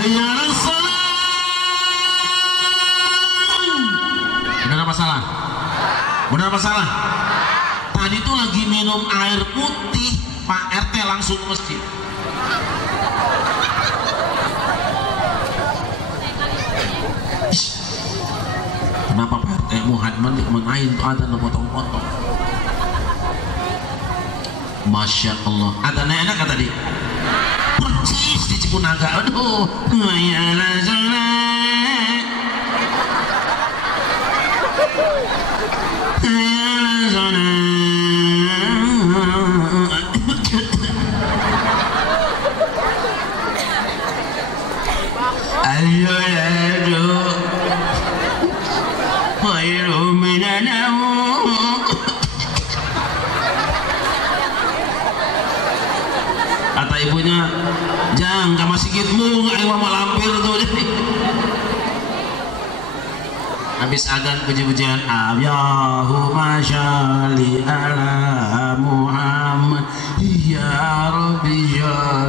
hayya 'alas shalah. Benar apa salah? Benar apa salah? Tadi tuh lagi minum air putih, Pak RT langsung ke masjid. Kenapa Pak RT Muhammad mengain tuh ada potong-potong? Masya Allah, ada enak kata tadi persis di Cipunaga. Aduh, ya ayo ayo khairu minanahu. Kata ibunya, jangan kamu sikitmu ayo mama lampir tuh. Habis adzan puji-pujian Allahumma sholli ala Muhammad ya Rabbi jal.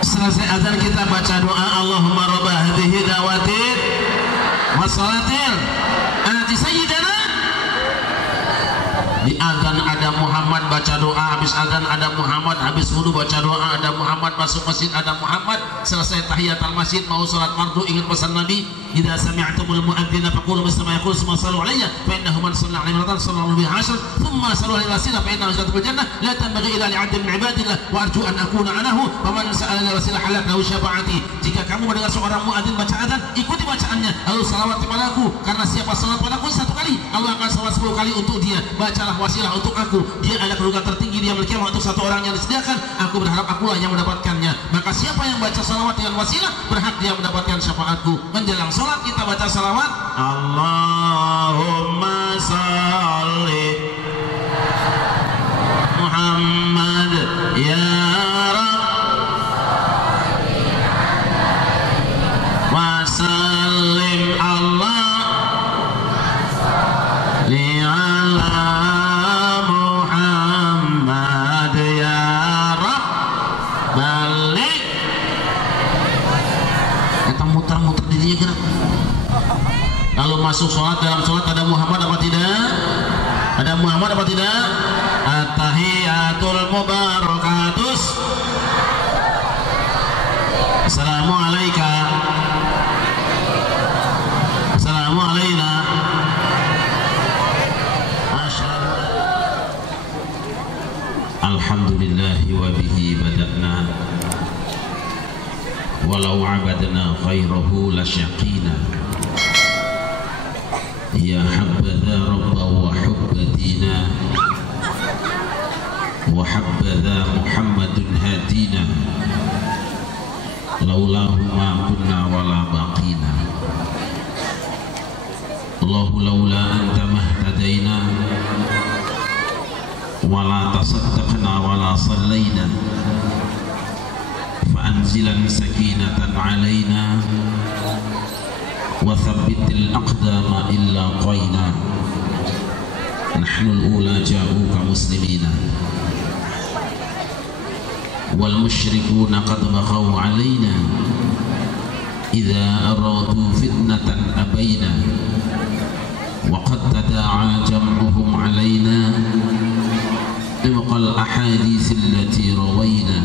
Selesai adzan kita baca doa Allahumma rabb hadhihi dawatin wassalatil ati sayyidana. Di adzan ada Muhammad baca doa, habis adzan ada Muhammad, habis wudu baca doa ada Muhammad, masuk masjid ada Muhammad, selesai tahiyatul masjid mau salat fardu ingat pesan Nabi, idza sami'tumul mu'adzina faqulu misla ma yaqulu summa sallu alayya fa innahu man shalla alaihi marratan sallallahu alaihi wasallam thumma sallu alaihi wasallam fa innahu yadkhulul jannah la tanbaghi illa li'abdin min ibadillah wa arju an akuna anahu wa man sa'ala wasilah halak lahu syafaati. Jika kamu mendengar seorang muadzin baca adzan, ikuti bacaannya lalu salawat kepadaku, karena siapa salat padaku satu kali Allah akan salawat 10 kali untuk dia. Bacalah wasilah untuk aku, dia ada kedudukan tertinggi di yaumul qiyamah untuk satu orang yang disediakan, aku berharap akulah yang mendapatkannya. Maka siapa yang baca salawat dengan wasilah berhak dia mendapatkan syafaatku. Menjelang salat kita baca salawat Allahumma sholli Muhammad ya Rabb wa sallim Allah li ala Muhammad ya Rabb balik. Kita muter-muter dirinya gerak. Kalau masuk sholat, dalam sholat ada Muhammad apa tidak? Ada Muhammad apa tidak? At-tahiyatul mubarakatus Assalamu alayka Assalamu alayna Alhamdulillahi wa bihi bada'na walau abadna khairahu lasyaqina ya habbadha rabba wa hubba dina wa habbadha Muhammadun hadina laulahu ma kunna wala baqina Allahu laula anta mahtadaina wala tasaddaqna wala sallayna fa anzilan sakinatan alaina wa thabbitil aqdama illa qayna nahnu al-ula ja'uka muslimina wal musyrikuna qad baghaw alaina idza aradu fitnatan abayna wa qad tada'a jam'uhum alaina ibqal ahadits allati rawayna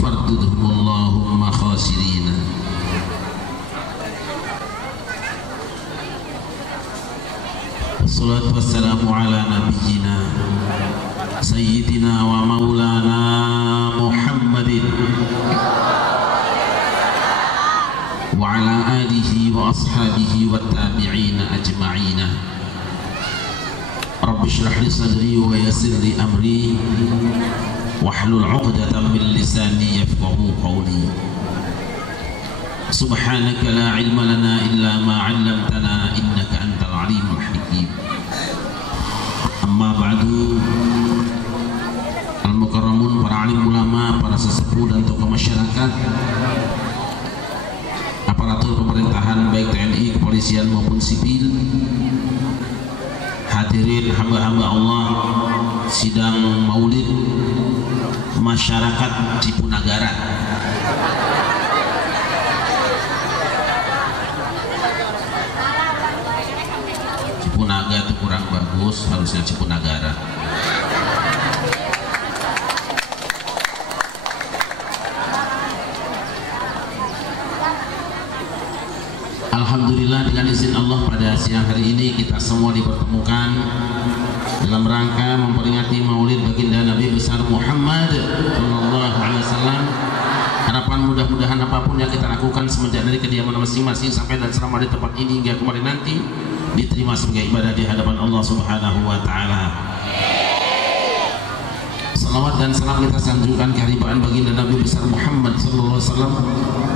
fardudhum Allahumma khasirina. Wassalatu wassalamu ala nabiyyina sayyidina wa maulana Muhammadin wa ala alihi wa ashabihi wa tabi'ina ajma'ina. Rabbi shrah li sadri wa yassir li amri wahlul 'uqdatam min lisani yafqahu qawli. Subhanaka la ilma lana illa ma 'allamtana innaka antal alimul hakim. Amma ba'du. Al-mukarramun, para alim ulama, para sesepuh dan tokoh masyarakat, aparatur pemerintahan baik TNI, kepolisian maupun sipil, hadirin hamba-hamba Allah, sidang maulid masyarakat Cipunagara. Cipunaga itu kurang bagus, harusnya Cipunagara. Alhamdulillah, dengan izin Allah pada siang hari ini kita semua dipertemukan dalam rangka memperingati Maulid baginda Nabi besar Muhammad sallallahu alaihi wasallam. Harapan mudah-mudahan apapun yang kita lakukan semenjak dari kediaman masing-masing sampai dan selama di tempat ini hingga kemarin nanti diterima sebagai ibadah di hadapan Allah Subhanahu wa taala. Salawat dan salam kita sanjungkan keharibaan baginda Nabi besar Muhammad sallallahu alaihi wasallam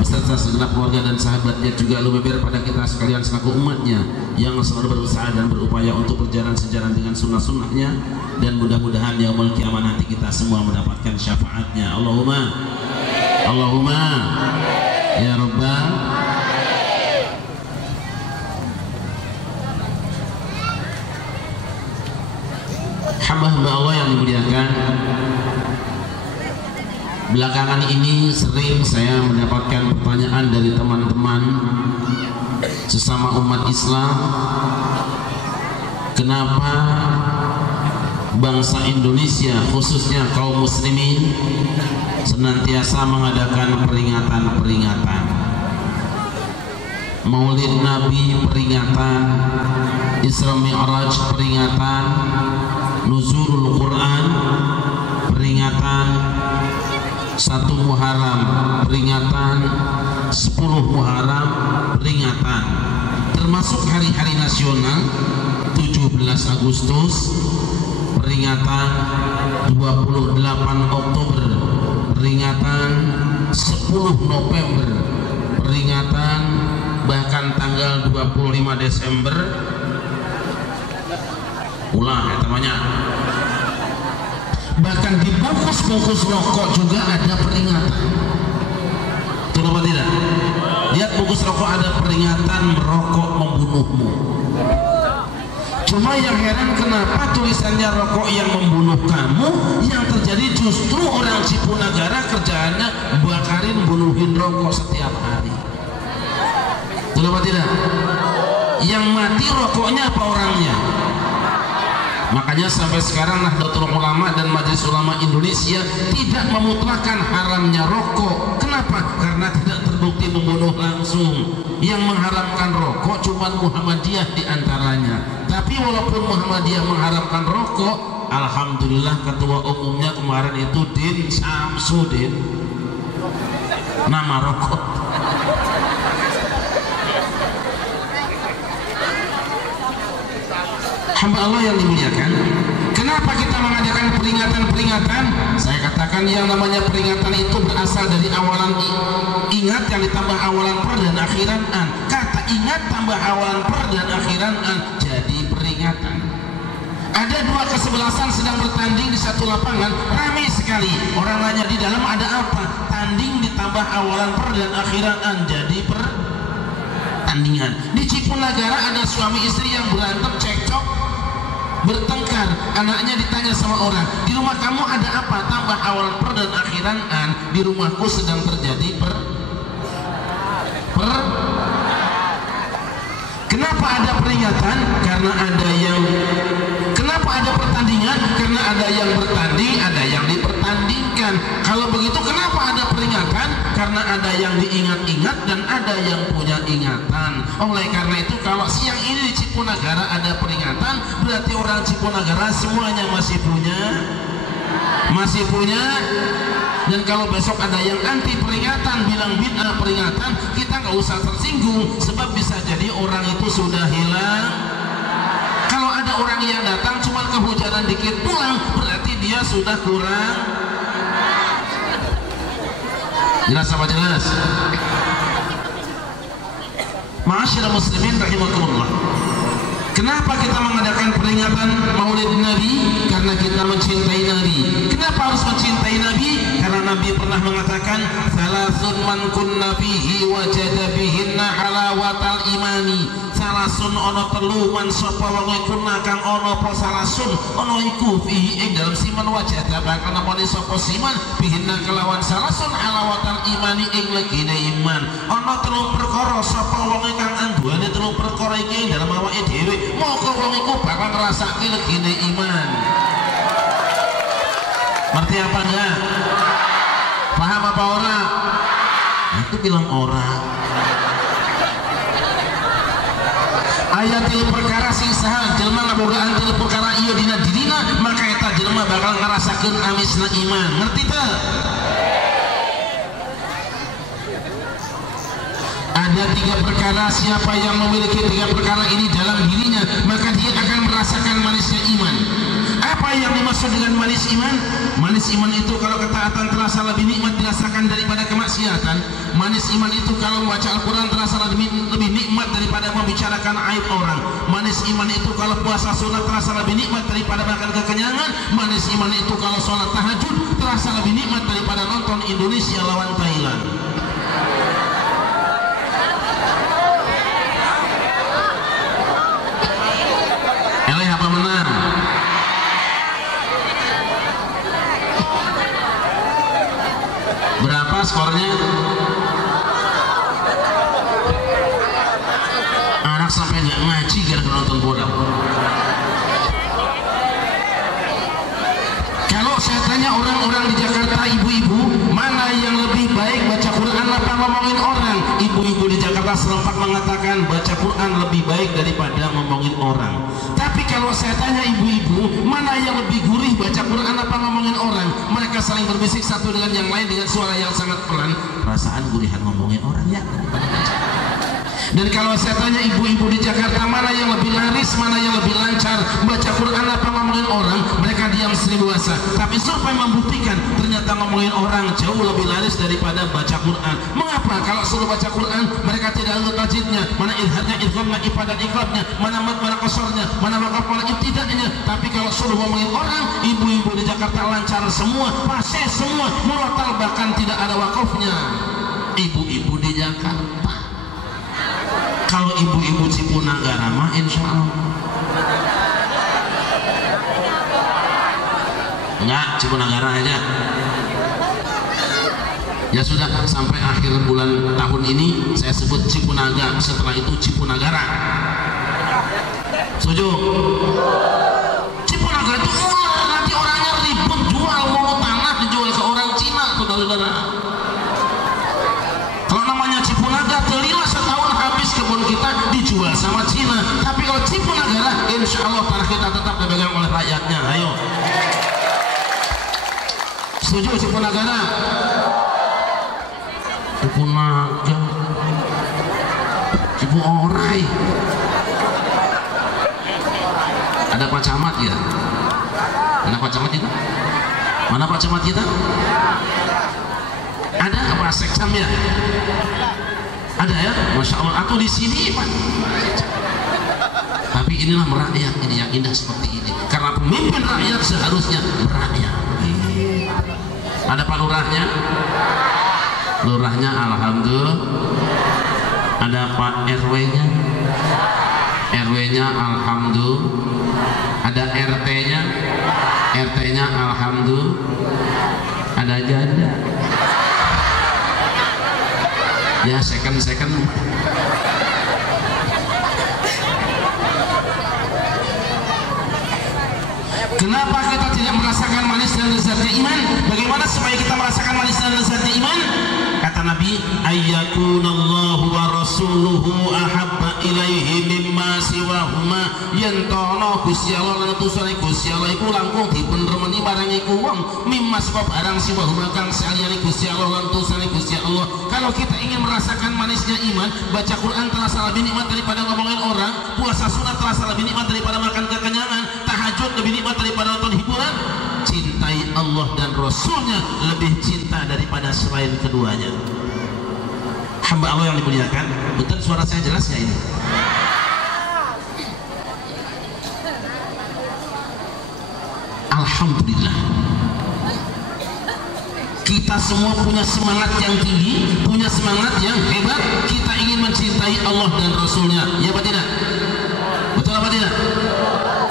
beserta segenap keluarga dan sahabatnya, juga lumeber pada kita sekalian selaku umatnya yang selalu berusaha dan berupaya untuk berjalan sejalan dengan sunnah-sunnahnya, dan mudah-mudahan yaumul kiamah nanti kita semua mendapatkan syafaatnya. Allahumma Allahumma ya Rabbal. Hamba-hamba Allah yang dimuliakan, belakangan ini sering saya mendapatkan pertanyaan dari teman-teman sesama umat Islam, kenapa bangsa Indonesia khususnya kaum muslimin senantiasa mengadakan peringatan-peringatan Maulid Nabi, peringatan Isra Mi'raj, peringatan Nuzulul Quran, peringatan 1 Muharram, peringatan 10 Muharram, peringatan termasuk hari-hari nasional 17 Agustus, peringatan 28 Oktober, peringatan 10 November, peringatan bahkan tanggal 25 Desember ulah ya namanya. Bahkan di bungkus-bungkus rokok juga ada peringatan. Betul apa tidak? Lihat bungkus rokok ada peringatan merokok membunuhmu. Cuma yang heran kenapa tulisannya rokok yang membunuh kamu, yang terjadi justru orang Cipunagara kerjaannya bakarin bunuhin rokok setiap hari. Betul apa tidak? Yang mati rokoknya apa orangnya? Makanya sampai sekarang Nahdlatul Ulama dan Majelis Ulama Indonesia tidak memutlakkan haramnya rokok. Kenapa? Karena tidak terbukti membunuh langsung. Yang mengharamkan rokok cuma Muhammadiyah diantaranya. Tapi walaupun Muhammadiyah mengharamkan rokok, alhamdulillah ketua umumnya kemarin itu Din Samsudin, nama rokok. Hamba Allah yang dimuliakan, kenapa kita mengadakan peringatan-peringatan? Saya katakan yang namanya peringatan itu berasal dari awalan ingat yang ditambah awalan per dan akhiran an. Kata ingat tambah awalan per dan akhiran an jadi peringatan. Ada 2 kesebelasan sedang bertanding di satu lapangan, ramai sekali. Orang nanya di dalam ada apa? Tanding ditambah awalan per dan akhiran an jadi pertandingan. Di Cipunagara ada suami istri yang berantem, cekcok, bertengkar. Anaknya ditanya sama orang, di rumah kamu ada apa? Tambah awalan per dan akhiran an. Di rumahku sedang terjadi Kenapa ada peringatan? Karena ada yang. Kenapa ada pertandingan? Karena ada yang bertanding, ada yang dipertandingkan. Kalau begitu kenapa ada peringatan? Karena ada yang diingat-ingat dan ada yang punya ingatan. Oleh karena itu kalau siang ini di Cipunagara ada peringatan, berarti orang Cipunagara semuanya masih punya. Dan kalau besok ada yang anti peringatan, bilang bid'ah peringatan, kita nggak usah tersinggung, sebab bisa jadi orang itu sudah hilang. Kalau ada orang yang datang cuma kehujanan dikit pulang, berarti dia sudah kurang. Jelas apa jelas? Ma'asyiral muslimin rahimakumullah. Kenapa kita mengadakan peringatan Maulid Nabi? Karena kita mencintai Nabi. Kenapa harus mencintai Nabi? Karena Nabi pernah mengatakan, salasun man kunna fihi wajada bihinna halawatal imani. Salasun ono telu man sapa wong iku kang ono apa salasun ono iku fihi ing dalam siman wajada bakal namane sapa siman bihinna kelawan salasun halawatal imani ing legine iman. Ono telu perkara sapa wong kang anduane telu perkara iki ing dalam awake dhewe, moko wong iku bakal ngrasake legine iman. Ngerti apa enggak? Paham apa ora? Itu bilang ora. Ayat tilu perkara sing saha jelema ngabogaan tilu perkara ieu dina dirina, maka eta jelema bakal ngarasakeun amisna iman. Ngerti teu? Ada tiga perkara, siapa yang memiliki tiga perkara ini dalam dirinya, maka dia akan merasakan manisnya iman. Apa yang dimaksud dengan manis iman? Manis iman itu kalau ketaatan terasa lebih nikmat dirasakan daripada kemaksiatan. Manis iman itu kalau membaca Al-Quran terasa lebih nikmat daripada membicarakan aib orang. Manis iman itu kalau puasa sunat terasa lebih nikmat daripada makan kekenyangan. Manis iman itu kalau sholat tahajud terasa lebih nikmat daripada nonton Indonesia lawan Thailand. Eleh apa benar? Berapa skornya? Anak sampai nggak ngaji gara-gara nonton bola. Kalau saya tanya orang-orang di Jakarta, ibu-ibu, mana yang lebih baik baca Quran apa ngomongin orang? Ibu-ibu di Jakarta serempak mengatakan baca Quran lebih baik daripada ngomongin orang. Tapi kalau saya tanya ibu-ibu, mana yang lebih gurih baca Quran apa ngomongin orang? Mereka saling berbisik satu dengan yang lain dengan suara yang sangat pelan. Perasaan gurihan ngomongin orang ya. Dan kalau saya tanya ibu-ibu di Jakarta, mana yang lebih laris, mana yang lebih lancar baca Quran apa ngomongin orang? Mereka diam seribuasa. Tapi survei membuktikan ternyata ngomongin orang jauh lebih laris daripada baca Quran. Mengapa? Kalau suruh baca Quran mereka tidak urut tajwidnya, mana idharnya, idghamnya, ifadat iqlabnya, mana mad, mana qasornya, mana waqaf, mana ibtida'nya. Tapi kalau suruh ngomongin orang, ibu-ibu di Jakarta lancar semua, fasih semua, murattal, bahkan tidak ada waqafnya. Ibu-ibu di Jakarta. Kalau ibu-ibu Cipunagara mah insya Allah enggak, Cipunagara aja ya sudah. Sampai akhir bulan tahun ini saya sebut Cipunaga, setelah itu Cipunagara. Setuju? Cipunagara itu nanti orangnya ribut jual, mau tanah dijual ke orang Cina, saudara-saudara. Kalau namanya Cipunaga terlilah setahun habis kebun kita dijual sama Cina. Tapi kalau Cipunagara insya Allah tanah kita tetap dipegang oleh rakyatnya. Ayo, setuju Cipunagara? Cipunaga, Cipuorai. Ada Pak Camat ya? Mana Pak Camat itu? Mana Pak Camat kita? Ada apa seksam ya? Ada ya, masya Allah. Aku di sini Pak. Tapi inilah merakyat, ini yang indah seperti ini. Karena pemimpin rakyat seharusnya merakyat. Ada Pak Lurahnya? Lurahnya alhamdulillah. Ada Pak RW-nya? RW-nya alhamdulillah. Ada RT-nya? RT-nya alhamdulillah. Ada janda. Ya second. Kenapa kita tidak merasakan manis dan lezatnya iman? Bagaimana supaya kita merasakan manis dan lezatnya iman? Kata Nabi, ayyakunallahu wa rasuluhu ahabba ilaihi mimma siwahuma. Yen tono Gusti Allah lan utusane Gusti Allah iku langkung dipun remeni barang iku wong mimma sebab barang siwahuma kang saliyane Gusti Allah lan utusane Gusti Allah. Kalau kita ingin merasakan manisnya iman, baca Quran terasa lebih nikmat daripada ngomongin orang, puasa sunat terasa lebih nikmat daripada makan kekenyangan, tahajud lebih nikmat daripada nonton hiburan. Cintai Allah dan Rasulnya lebih cinta daripada selain keduanya. Hamba Allah yang dimuliakan, betul suara saya jelas nggak ini? Alhamdulillah, Kita semua punya semangat yang tinggi, punya semangat yang hebat. Kita ingin mencintai Allah dan Rasulnya, ya apa tidak? Betul apa tidak?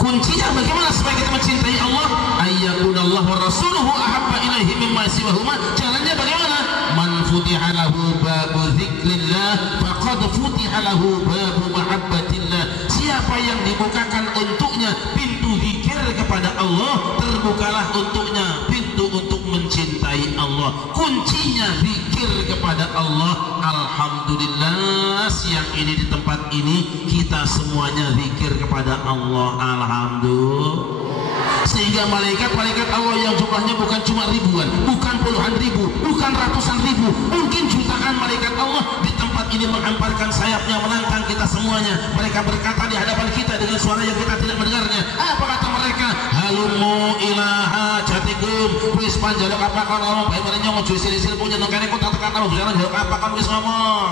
Kuncinya bagaimana supaya kita mencintai Allah? Ayyakunallahu wa rasuluhu ahabba ilaihi mimma siwahuma. Caranya bagaimana? Man futiha lahu babu dzikrillah faqad futiha lahu babu mahabbatillah. Siapa yang dibukakan untuknya pintu zikir kepada Allah, terbukalah untuknya pintu untuk mencintai Allah. Kuncinya zikir kepada Allah. Alhamdulillah siang ini di tempat ini kita semuanya zikir kepada Allah. Alhamdulillah. Sehingga malaikat-malaikat Allah yang jumlahnya bukan cuma ribuan, bukan puluhan ribu, bukan ratusan ribu, mungkin jutaan malaikat Allah di tempat ini menghamparkan sayapnya menantang kita semuanya. Mereka berkata di hadapan kita dengan suara yang kita tidak mendengarnya. Apa kata mereka? Halumu ilaha jatikum. Wis panjaluk apa kan ngomong bae merenya mau cuy sil punya nang kene kok tekan kalau jalan jaluk apa kan wis ngomong.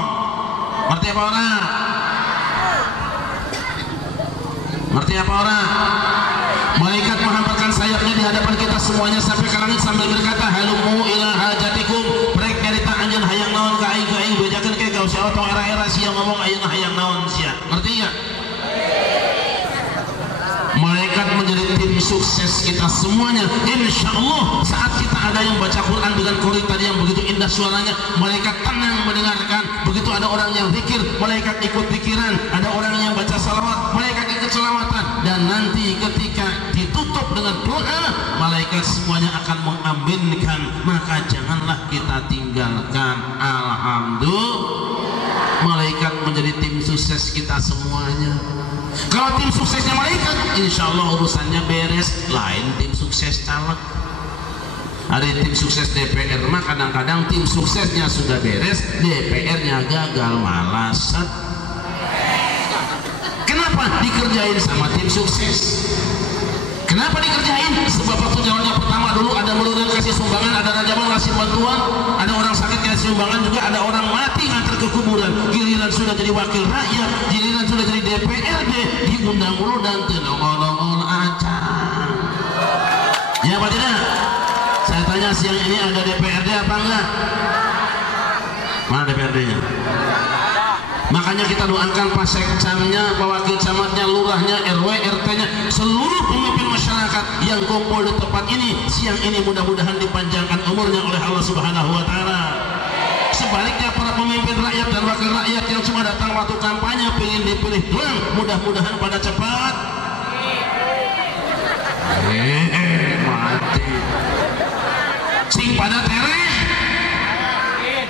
Ngerti apa ora? Ngerti apa ora? Malaikat menghamparkan sayapnya di hadapan kita semuanya sampai ke langit sambil berkata halumu ila hajatikum. Brek dari tangan hayang naon ka aing bejakeun ke gaus atau era-era sia ngomong ayeuna hayang naon sia. Ngerti enggak? Malaikat menjadi tim sukses kita semuanya. Insya Allah saat kita ada yang baca Quran dengan kori tadi yang begitu indah suaranya, malaikat tenang mendengarkan. Begitu ada orang yang zikir, malaikat ikut zikiran. Ada orang yang baca salawat, malaikat ikut salawatan. Dan nanti ketika ditutup dengan doa, malaikat semuanya akan mengaminkan. Maka janganlah kita tinggalkan. Alhamdulillah, malaikat menjadi tim sukses kita semuanya. Kalau tim suksesnya malaikat, insya Allah urusannya beres. Lain tim sukses caleg. Ada tim sukses DPR mah kadang-kadang tim suksesnya sudah beres, DPR-nya gagal, malas. Kenapa dikerjain sama tim sukses? Kenapa dikerjain? Sebab waktu jalannya pertama dulu ada melurang kasih sumbangan, ada rajaman kasih bantuan, ada orang sakit kasih sumbangan juga, ada orang mati ngantar ke kuburan. Giliran sudah jadi wakil rakyat, giliran sudah jadi DPRD, diundang mulu dan nongol-nongol aja. Ya apa tidak? Saya tanya siang ini ada DPRD apa enggak? Mana DPRD-nya? Makanya kita doakan Pak Sekcamnya, Pak Wakil Camatnya, Lurahnya, RW, RT-nya, seluruh pemimpin masyarakat yang kumpul di tempat ini siang ini mudah-mudahan dipanjangkan umurnya oleh Allah Subhanahu wa Ta'ala. Sebaliknya para pemimpin rakyat dan wakil rakyat yang cuma datang waktu kampanye pilih dipilih doang, mudah-mudahan pada cepat mati. Sing pada tereh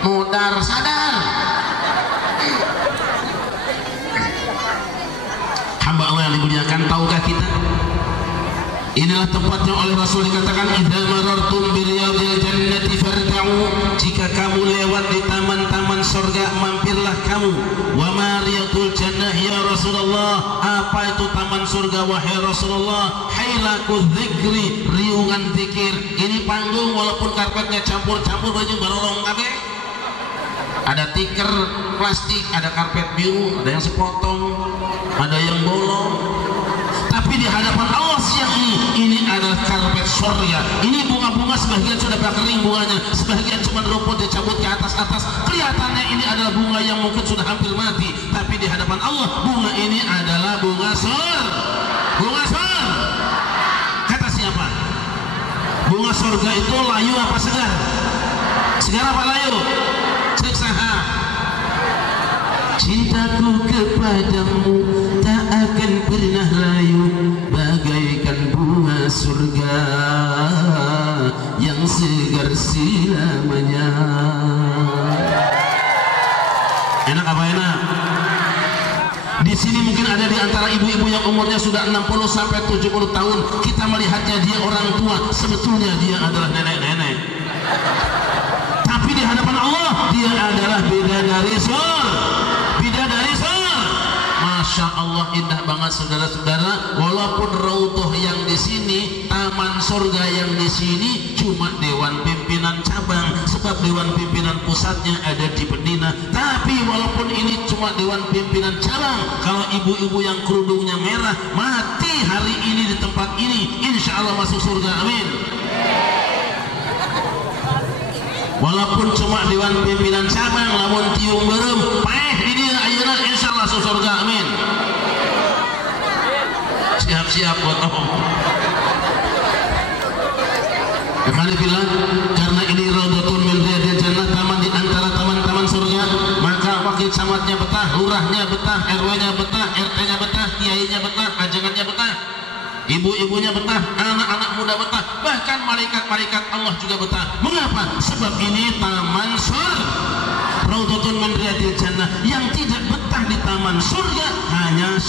mudar sadar. Hamba Allah yang dimuliakan, tahukah kita inilah tempatnya oleh Rasul dikatakan idza marartum bi riyadil jannati farta'u. Jika kamu lewat di taman-taman surga, mampirlah kamu. Wa ma riyadul jannah ya Rasulullah? Apa itu taman surga wahai Rasulullah? Hailaku dzikri, riungan zikir. Ini panggung walaupun karpetnya campur-campur baju barorong kabeh. Ada tikar plastik, ada karpet biru, ada yang sepotong, ada yang bolong. Tapi di hadapan Allah siang ini adalah karpet surga. Ini bunga-bunga sebagian sudah kering bunganya, sebagian cuma rumput dicabut ke atas-atas. Kelihatannya ini adalah bunga yang mungkin sudah hampir mati, tapi di hadapan Allah bunga ini adalah bunga surga. Bunga surga. Kata siapa? Bunga surga itu layu apa segar? Segar apa layu? Saha. Cintaku kepadamu tak akan pernah layu, bagaikan bunga surga yang segar selamanya. Enak apa enak? Di sini mungkin ada di antara ibu-ibu yang umurnya sudah 60 sampai 70 tahun. Kita melihatnya dia orang tua, sebetulnya dia adalah nenek-nenek. Tapi di hadapan Allah dia adalah bidadari sur. Masya Allah, indah banget saudara-saudara. Walaupun raudhah yang di sini, taman surga yang di sini cuma dewan pimpinan cabang, sebab dewan pimpinan pusatnya ada di Medina. Tapi walaupun ini cuma dewan pimpinan cabang, kalau ibu-ibu yang kerudungnya merah mati hari ini di tempat ini, insya Allah masuk surga. Amin. walaupun cuma dewan pimpinan cabang lamun tiung berem paeh di dia ayeuna insyaallah surga amin. Siap-siap buat om. Alhamdulillah, karena ini raudhatun min riyadil jannah, taman di antara taman-taman surga, maka wakil camatnya betah, lurahnya betah, RW-nya betah, RT-nya betah, kiainya betah, ajangannya betah, ibu-ibunya betah, anak-anak muda betah, bahkan malaikat-malaikat Allah juga betah. Mengapa? Sebab ini taman surga, raudhatun min riyadil jannah. Yang tidak betah di taman surga hanya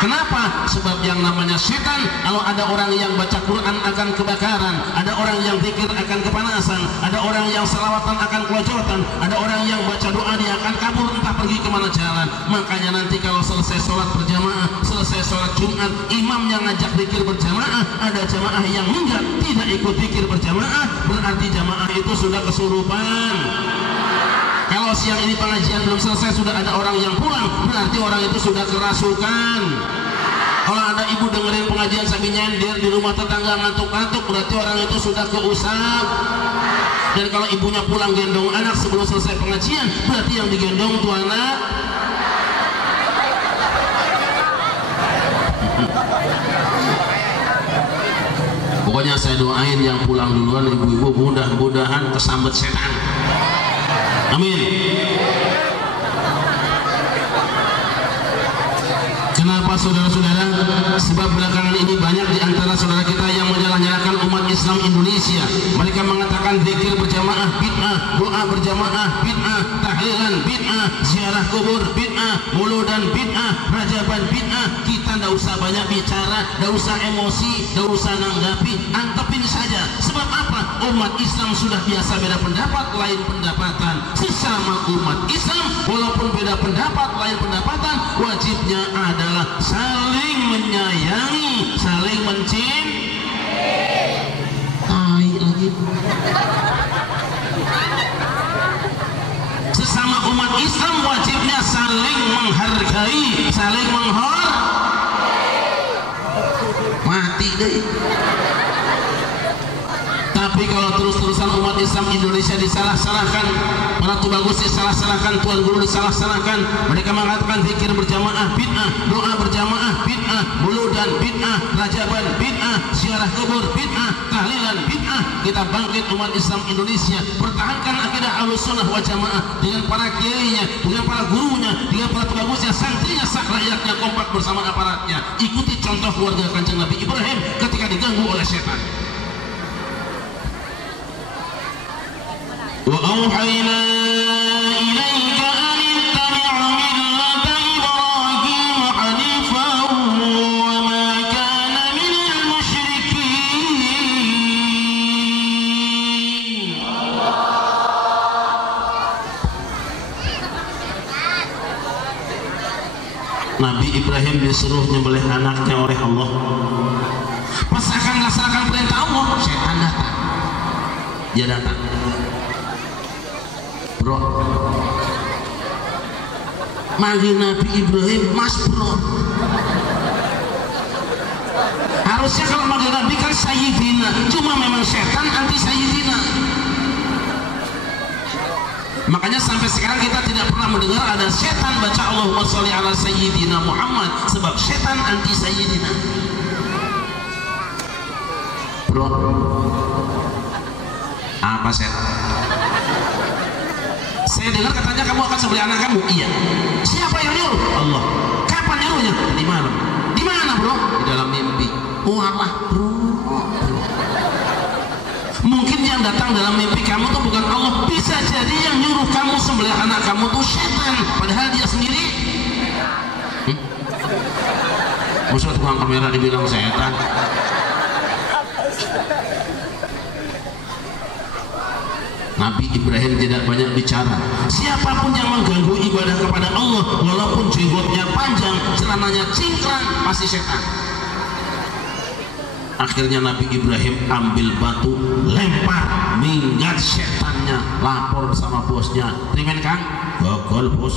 Kenapa? Sebab yang namanya setan, kalau ada orang yang baca Quran akan kebakaran, ada orang yang zikir akan kepanasan, ada orang yang selawatan akan kelojotan, ada orang yang baca doa dia akan kabur entah pergi kemana jalan. Makanya nanti kalau selesai sholat berjamaah, selesai sholat Jumat, imam yang ngajak zikir berjamaah, ada jamaah yang enggak, tidak ikut zikir berjamaah, berarti jamaah itu sudah kesurupan. Kalau siang ini pengajian belum selesai sudah ada orang yang pulang, berarti orang itu sudah kerasukan. Kalau ada ibu dengerin pengajian sambil nyender di rumah tetangga ngantuk-ngantuk, berarti orang itu sudah keusap. Dan kalau ibunya pulang gendong anak sebelum selesai pengajian, berarti yang digendong tuh anak. Pokoknya saya doain yang pulang duluan ibu-ibu mudah-mudahan kesambet setan. Amin. Kenapa saudara-saudara? Sebab belakangan ini banyak di antara saudara kita yang menyalah-nyalahkan umat Islam Indonesia. Mereka mengatakan zikir berjamaah bid'ah, doa berjamaah bid'ah, tahlilan bid'ah, ziarah kubur bid'ah, muludan bid'ah, rajaban bid'ah. Kita tidak usah banyak bicara, tidak usah emosi, tidak usah nanggapi, antepin saja. Sebab apa? Umat Islam sudah biasa beda pendapat, lain pendapatan. Sesama umat Islam, walaupun beda pendapat, lain pendapatan, wajibnya adalah saling menyayangi, saling mencintai lagi. Sesama umat Islam wajibnya saling menghargai, saling mati deh. Tapi kalau terus-terusan umat Islam Indonesia disalah-salahkan, para tubagus disalah-salahkan, tuan guru disalah-salahkan, mereka mengatakan zikir berjamaah bid'ah, doa berjamaah bid'ah, muludan bid'ah, rajaban bid'ah, ziarah kubur bid'ah, tahlilan bid'ah. Kita bangkit umat Islam Indonesia, pertahankan akidah Ahlussunnah wal Jamaah dengan para kiainya, dengan para gurunya, dengan para tubagusnya, santrinya, sak rakyatnya kompak bersama aparatnya. Ikuti contoh keluarga Kanjeng Nabi Ibrahim ketika diganggu oleh setan. وَأَوْحَيْنَا إِلَيْكَ أَنِ اتَّبِعْ مِلَّةَ إِبْرَاهِيمَ حَنِيفًا وَمَا كَانَ مِنَ الْمُشْرِكِينَ. Nabi Ibrahim disuruh nyembelih anaknya oleh Allah. Pas akan melaksanakan perintah Allah, setan datang. Dia datang. Bro, manggil Nabi Ibrahim Mas Bro. Harusnya kalau manggil Nabi kan Sayyidina, cuma memang setan anti Sayyidina. Makanya sampai sekarang kita tidak pernah mendengar ada setan baca Allahumma sholli ala Sayyidina Muhammad, sebab setan anti Sayyidina. Bro, apa setan? Saya dengar katanya kamu akan sembelih anak kamu. Iya. Siapa yang nyuruh? Allah. Kapan nyuruhnya? Di malam. Di mana bro? Di dalam mimpi. Oh Allah bro. Mungkin yang datang dalam mimpi kamu tuh bukan Allah. Bisa jadi yang nyuruh kamu sembelih anak kamu tuh setan. Padahal dia sendiri. Maksud tukang kamera dibilang setan. Nabi Ibrahim tidak banyak bicara. Siapapun yang mengganggu ibadah kepada Allah, walaupun jenggotnya panjang, celananya cingkrang, pasti setan. Akhirnya Nabi Ibrahim ambil batu, lempar, minggat setannya, lapor sama bosnya. Rimen Kang, gagal bos.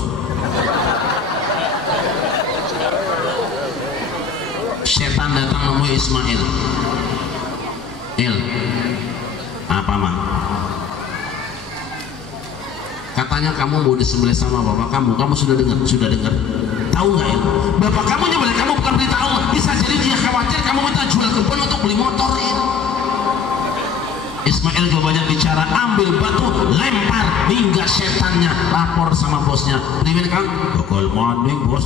Setan datang menemui Ismail. Apa katanya kamu mau disembelih sama bapak kamu sudah dengar? Tahu nggak ya? Bapak kamu nyembelih kamu bukan berita Allah. Bisa jadi dia khawatir kamu minta jual kebun untuk beli motor ya. Ismail juga banyak bicara, ambil batu, lempar, minggat setannya, lapor sama bosnya. Primin Kang, bakal morning bos.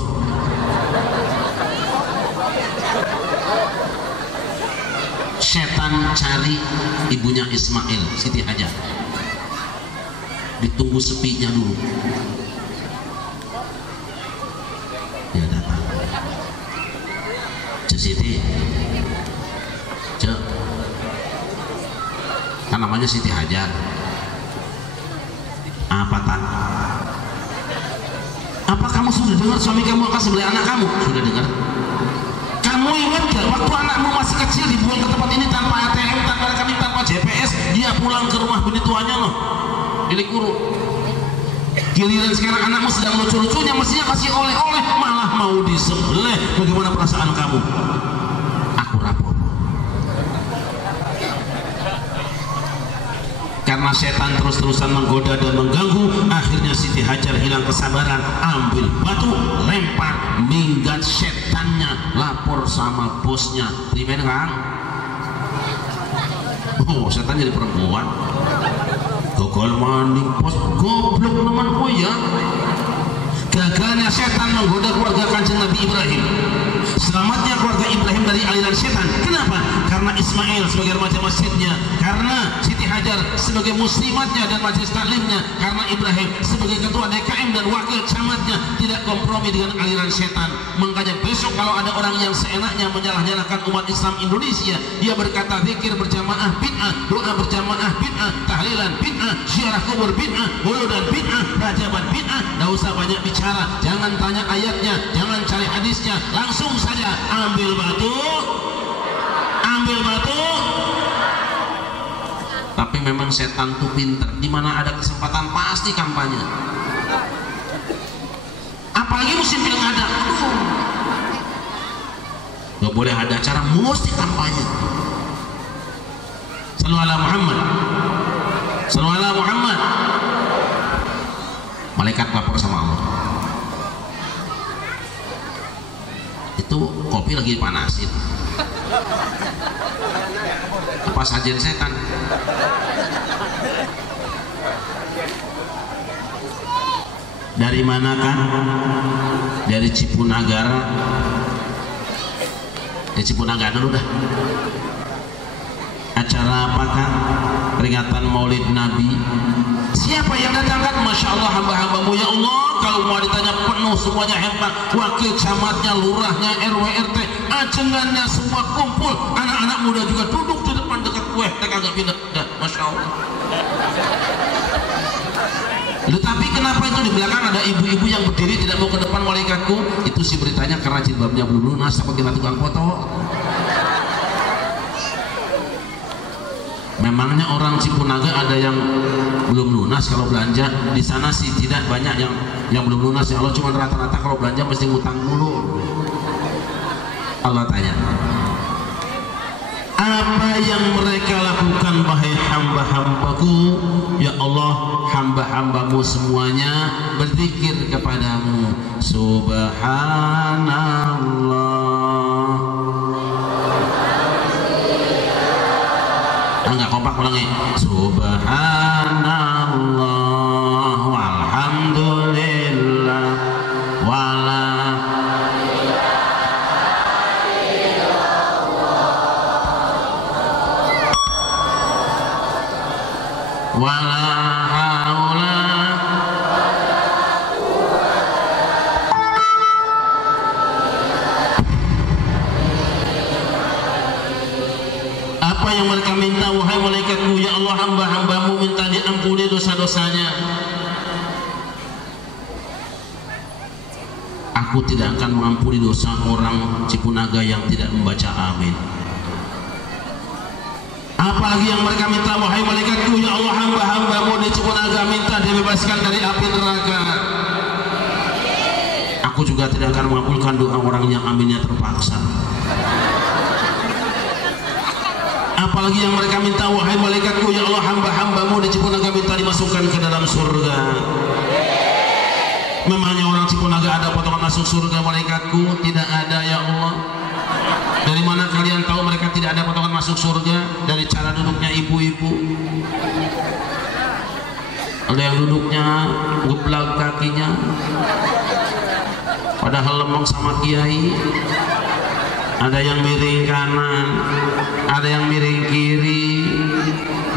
Setan cari ibunya Ismail, Siti Hajar. Ditunggu sepinya dulu. Dia datang. Cek Siti, cek. Kan namanya Siti Hajar. Apa tak? Apa kamu sudah dengar suami kamu akan sembelih anak kamu? Sudah dengar. Kamu ingat gak waktu anakmu masih kecil dibuang ke tempat ini tanpa ATM, tanpa rekening, tanpa GPS, dia pulang ke rumah bini tuanya loh, milik guru. Giliran sekarang anakmu sedang lucu-lucunya, mestinya kasih oleh-oleh, malah mau disembelih. Bagaimana perasaan kamu? Aku rapuh. Karena setan terus-terusan menggoda dan mengganggu, akhirnya Siti Hajar hilang kesabaran, ambil batu, lempar, minggat setannya, lapor sama bosnya. Primen Kang? Oh, setan jadi perempuan. Gagal maning bos, goblok temanku ya. Gagalnya setan menggoda keluarga Kanjeng Nabi Ibrahim, selamatnya keluarga Ibrahim dari aliran setan. Kenapa? Karena Ismail sebagai remaja masjidnya, karena Siti Hajar sebagai muslimatnya dan majelis taklimnya, karena Ibrahim sebagai ketua DKM dan wakil camatnya tidak kompromi dengan aliran setan. Makanya besok kalau ada orang yang seenaknya menyalah-nyalahkan umat Islam Indonesia, dia berkata zikir berjamaah bid'ah, doa berjamaah bid'ah, tahlilan bid'ah, ziarah kubur bid'ah, wuludan bid'ah, rajaban bid'ah, tidak usah banyak bicara, jangan tanya ayatnya, jangan cari hadisnya, langsung saja ambil batu. Tapi memang setan tuh pinter, dimana ada kesempatan pasti kampanye. Apalagi musim pilkada, nggak boleh ada acara, mesti kampanye. Sallu ala Muhammad, sallu ala Muhammad. Malaikat lapor sama Allah. Itu kopi lagi dipanasin. Apa sajian setan? Dari manakah? Dari Cipunagara. Dari Cipunagara dulu dah. Acara apakah? Peringatan Maulid Nabi. Siapa yang datangkan? Masya Allah hamba-hambamu ya Allah. Kalau mau ditanya penuh semuanya hebat. Wakil camatnya, lurahnya, RW RT, ajengannya semua kumpul. Anak-anak muda juga duduk di depan dekat kue. Mereka agak pindah. Masya Allah. Tetapi kenapa itu di belakang ada ibu-ibu yang berdiri tidak mau ke depan malaikatku? Itu sih beritanya karena jilbabnya belum lunas. Apa kita tukang foto? Memangnya orang Cipunaga ada yang belum lunas kalau belanja? Di sana sih tidak banyak yang belum lunas ya Allah, cuma rata-rata kalau belanja mesti ngutang dulu. Allah tanya, apa yang mereka lakukan wahai hamba-hambaku? Ya Allah, hamba-hambamu semuanya berzikir kepadamu. Subhanallah. Enggak kompak ulangi. Subhanallah walhamdulillah wala haula. Apa yang mereka minta wahai malaikatmu? Ya Allah, hamba-hambamu minta diampuni dosa-dosanya. Aku tidak akan mengampuni dosa orang Cipunaga yang tidak membaca amin. Apalagi yang mereka minta wahai malaikatku? Ya Allah, hamba-hambamu di Cipunaga minta dibebaskan dari api neraka. Aku juga tidak akan mengabulkan doa orang yang aminnya terpaksa. Apalagi yang mereka minta wahai malaikatku? Ya Allah, hamba-hambamu di Cipunaga minta dimasukkan ke dalam surga. masuk surga malaikatku? Tidak ada ya Allah. Dari mana kalian tahu mereka tidak ada potongan masuk surga? Dari cara duduknya ibu-ibu. Ada yang duduknya ngeblag kakinya, padahal lemong sama kiai. Ada yang miring kanan, ada yang miring kiri,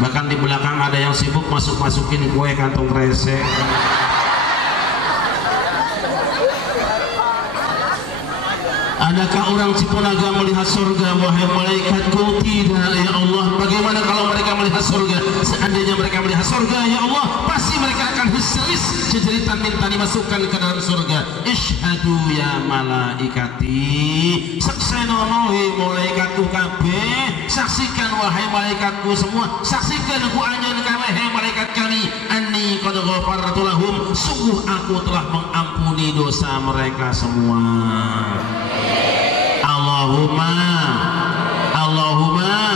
bahkan di belakang ada yang sibuk masukin kue kantong kresek. Adakah orang Ciponaga melihat surga wahai malaikatku? Tidak ya Allah. Bagaimana kalau mereka melihat surga? Seandainya mereka melihat surga ya Allah, pasti mereka akan histeris jejeritan minta dimasukkan ke dalam surga. Ishhadu ya malaikati, saksena wahai malaikatku kabeh, saksikan wahai malaikatku semua, saksikan aku anjeunna wahai malaikat kami, anni qad ghafartu lahum, sungguh aku telah mengampuni dosa mereka semua. Allahumma alhamdulillah.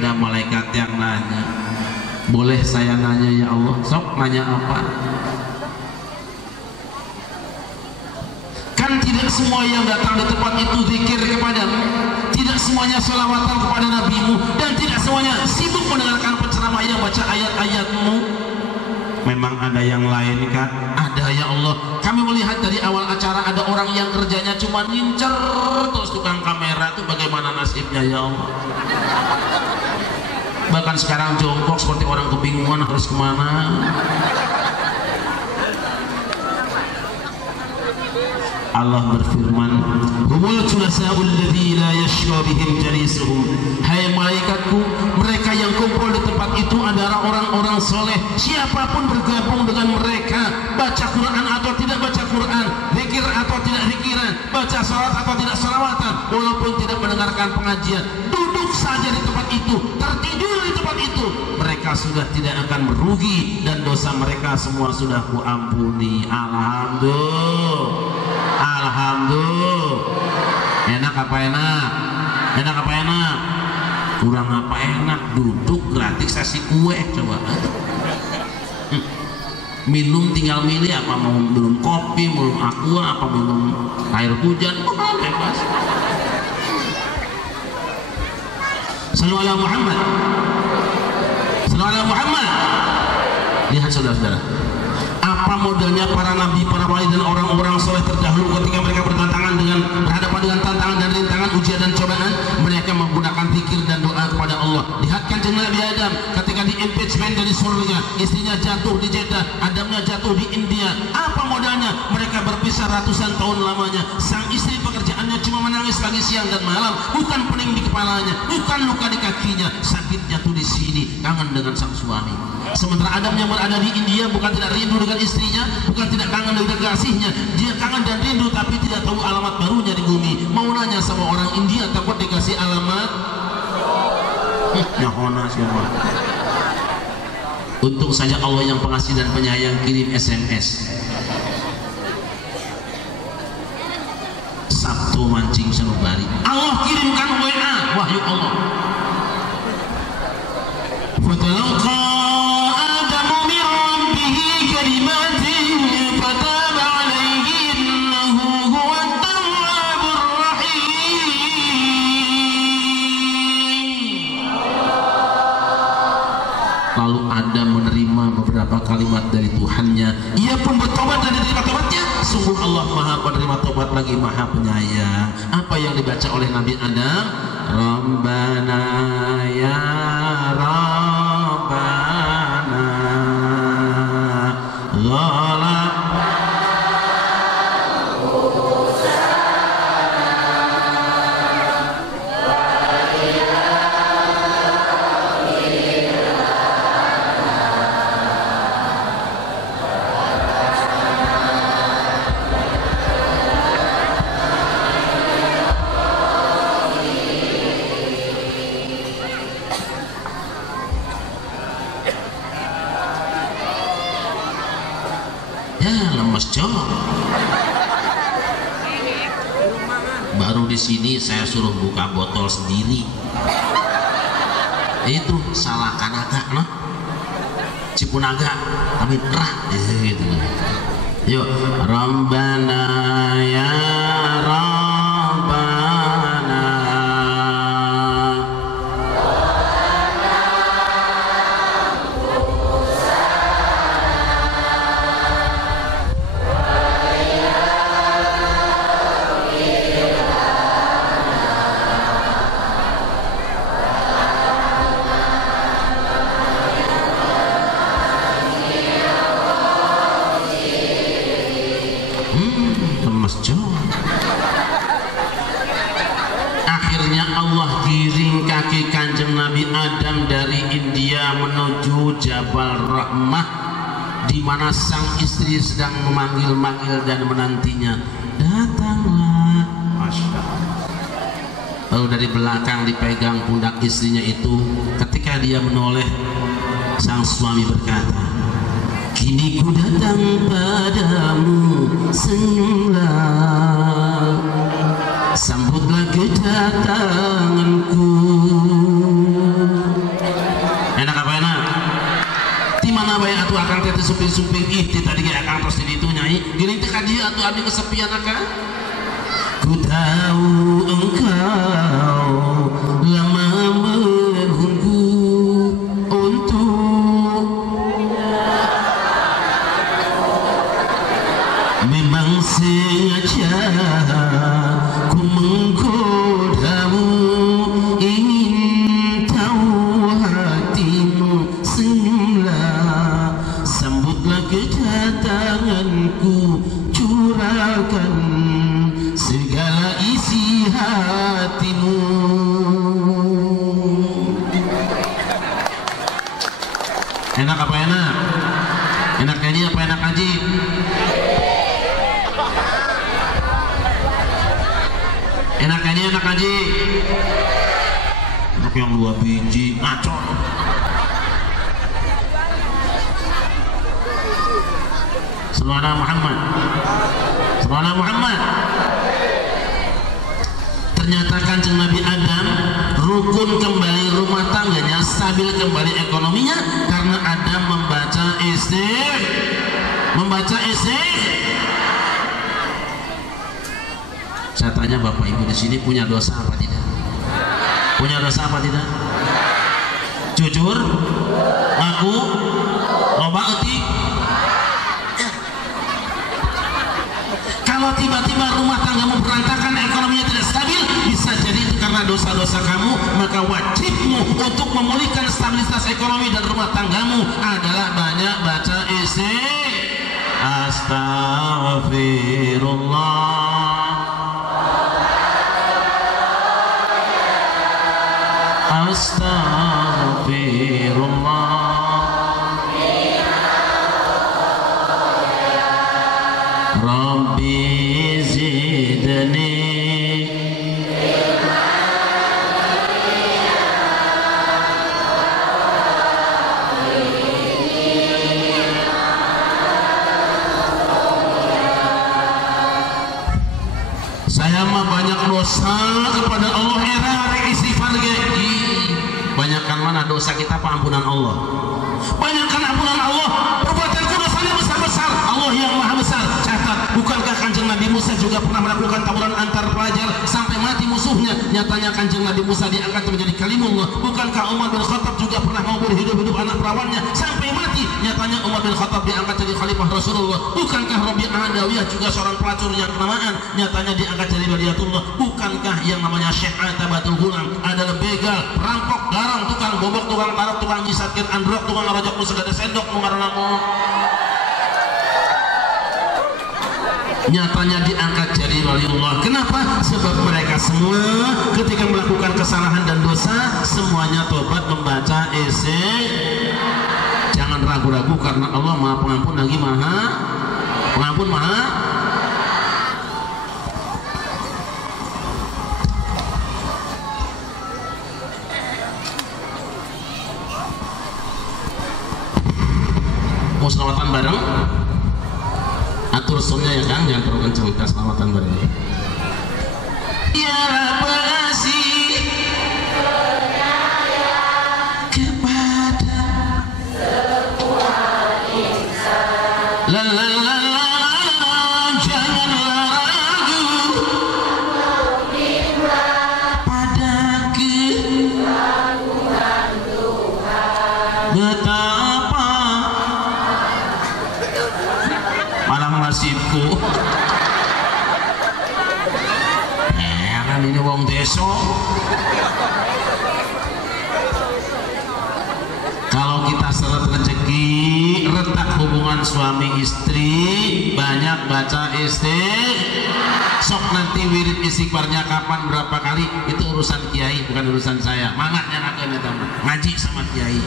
Ada malaikat yang nanya, boleh saya nanya ya Allah? Sok, nanya apa? Kan tidak semua yang datang di tempat itu zikir kepadamu, tidak semuanya sholawatan kepada nabimu, dan tidak semuanya sibuk mendengarkan penceramah yang baca ayat-ayatmu. Memang ada yang lain kan? Ada ya Allah. Kami melihat dari awal acara ada orang yang kerjanya cuma ngincer terus tukang kamera, itu bagaimana nasibnya ya Allah? Bahkan sekarang jongkok seperti orang kebingungan harus kemana. Allah berfirman, humul julasa'ul ladzi la yashqa bihim jalisuhum. Hai malaikatku, mereka yang kumpul di tempat itu adalah orang-orang soleh. Siapapun bergabung dengan mereka, baca Quran atau tidak baca Quran, zikir atau tidak zikiran, baca salat atau tidak salawatan, walaupun tidak mendengarkan pengajian, duduk saja di tempat itu, tertidur di tempat itu, mereka sudah tidak akan merugi dan dosa mereka semua sudah kuampuni. Alhamdulillah. Enak apa enak? Enak apa enak? Kurang apa enak? Duduk gratis kasih kue coba. Minum tinggal milih apa, mau minum kopi, minum aqua, apa minum air hujan, bebas. Sallallahu alaihi Muhammad. Sallallahu alaihi Muhammad. Lihat saudara-saudara, apa modalnya para nabi, para wali dan orang-orang soleh terdahulu ketika mereka berhadapan dengan tantangan dan rintangan, ujian dan cobaan, mereka menggunakan zikir dan doa kepada Allah. Lihat kanjeng Nabi Adam ketika di impeachment dari surga, istrinya jatuh di Jeddah, Adamnya jatuh di India. Apa modalnya? Mereka berpisah ratusan tahun lamanya. Sang istri pekerjaannya cuma menangis pagi, siang dan malam, bukan pening di kepalanya, bukan luka di kakinya, sakit jatuh di sini, kangen dengan sang suami. Sementara Adam yang berada di India bukan tidak rindu dengan istrinya, bukan tidak kangen dengan kasihnya, dia kangen dan rindu tapi tidak tahu alamat barunya di bumi. Mau nanya sama orang India takut dikasih alamat. Nyahona siapa? Untung saja Allah yang pengasih dan penyayang kirim SMS. Sabtu mancing sanubari, Allah kirimkan WA, wahyu Allah. Fatalaqa kalimat dari Tuhannya, ia pun bertobat dan diterima tobatnya. Sungguh Allah Maha penerima tobat lagi Maha penyayang. Apa yang dibaca oleh Nabi Adam? Rabbana ya Rabbana ghalab. Baru di sini saya suruh buka botol sendiri. Itu salah kanaka, no? Cipunaga tapi rah gitu. Yuk, Rabbana ya Rabbana. Akhirnya Allah giring kaki Kanjeng Nabi Adam dari India menuju Jabal Rahmah, di mana sang istri sedang memanggil-manggil dan menantinya. Datanglah. Masya Allah. Lalu dari belakang dipegang pundak istrinya itu. Ketika dia menoleh, sang suami berkata, kini ku datang padamu, senyumlah, sambutlah kedatanganku. Enak apa enak? Di mana bae atuh akang teh sumping-sumping ih ti tadi ge akang tos di ditu nyai. Geuning teh ka dieu atuh abdi kesepian akang. Ku tahu engkau lama menunggu untuk memang sengaja ku menggodamu, ingin tahu hatimu, senyumlah, sambutlah kedatanganku, curahkan segala isi hatimu. Enak apa enak? Enak nyanyi apa enak ngaji? Enak nyanyi enak ngaji? Enak yang 2 biji ngaco. Sallallahu Muhammad. Sallallahu Muhammad. Ternyata Kanjeng Nabi Adam rukun kembali rumah tangganya, stabil kembali ekonominya karena Adam membaca Saya tanya Bapak Ibu di sini punya dosa apa tidak? Punya dosa apa tidak? Jujur, ngaku, loba eutik. Kalau tiba-tiba rumah tanggamu berantakan, ekonominya tidak stabil, bisa jadi itu karena dosa-dosa kamu. Maka wajibmu untuk memulihkan stabilitas ekonomi dan rumah tanggamu adalah banyak baca Astaghfirullah, Astaghfirullah, Rabbi zidni. Saya mah banyak dosa kepada Allah, era istighfar ge. Banyakkan mana dosa kita pengampunan Allah. Banyakkan ampunan Allah. Perbuatanku dosanya besar-besar. Allah yang maha besar. Catat, bukankah Kanjeng Nabi Musa juga pernah melakukan tawuran antar pelajar sampai mati musuhnya? Nyatanya Kanjeng Nabi Musa diangkat menjadi kalimullah. Bukankah Umar bin Khattab juga pernah mau berhidup-hidup anak perawannya sampai mati? Nyatanya Umar bin Khattab diangkat jadi khalifah Rasulullah. Bukankah Rabi'ah Adawiyah juga seorang pelacur yang kenamaan? Nyatanya diangkat jadi waliatullah. Bukankah yang namanya Syekh Atabatul Ghulam adalah begal, perampok, garang, tukang bobok, tukang tarap, tukang nyisatkeun androk, tukang ngarojok nu sagede sendok nu ngaranna nyatanya diangkat jadi waliullah. Kenapa? Sebab mereka semua ketika melakukan kesalahan dan dosa semuanya tobat membaca jangan ragu-ragu karena Allah maha pengampun lagi maha pengampun maha. Mau selawatan bareng? Atur soalnya ya Kang, jangan terlalu kencang, kita selawatan bareng. Ya Rabbasi kepada sekuat besok. Kalau kita seret rezeki, retak hubungan suami istri, banyak baca sok nanti wirid istighfarnya kapan berapa kali itu urusan kiai, bukan urusan saya. Mangaknya ngakanya tamu ngaji sama kiai.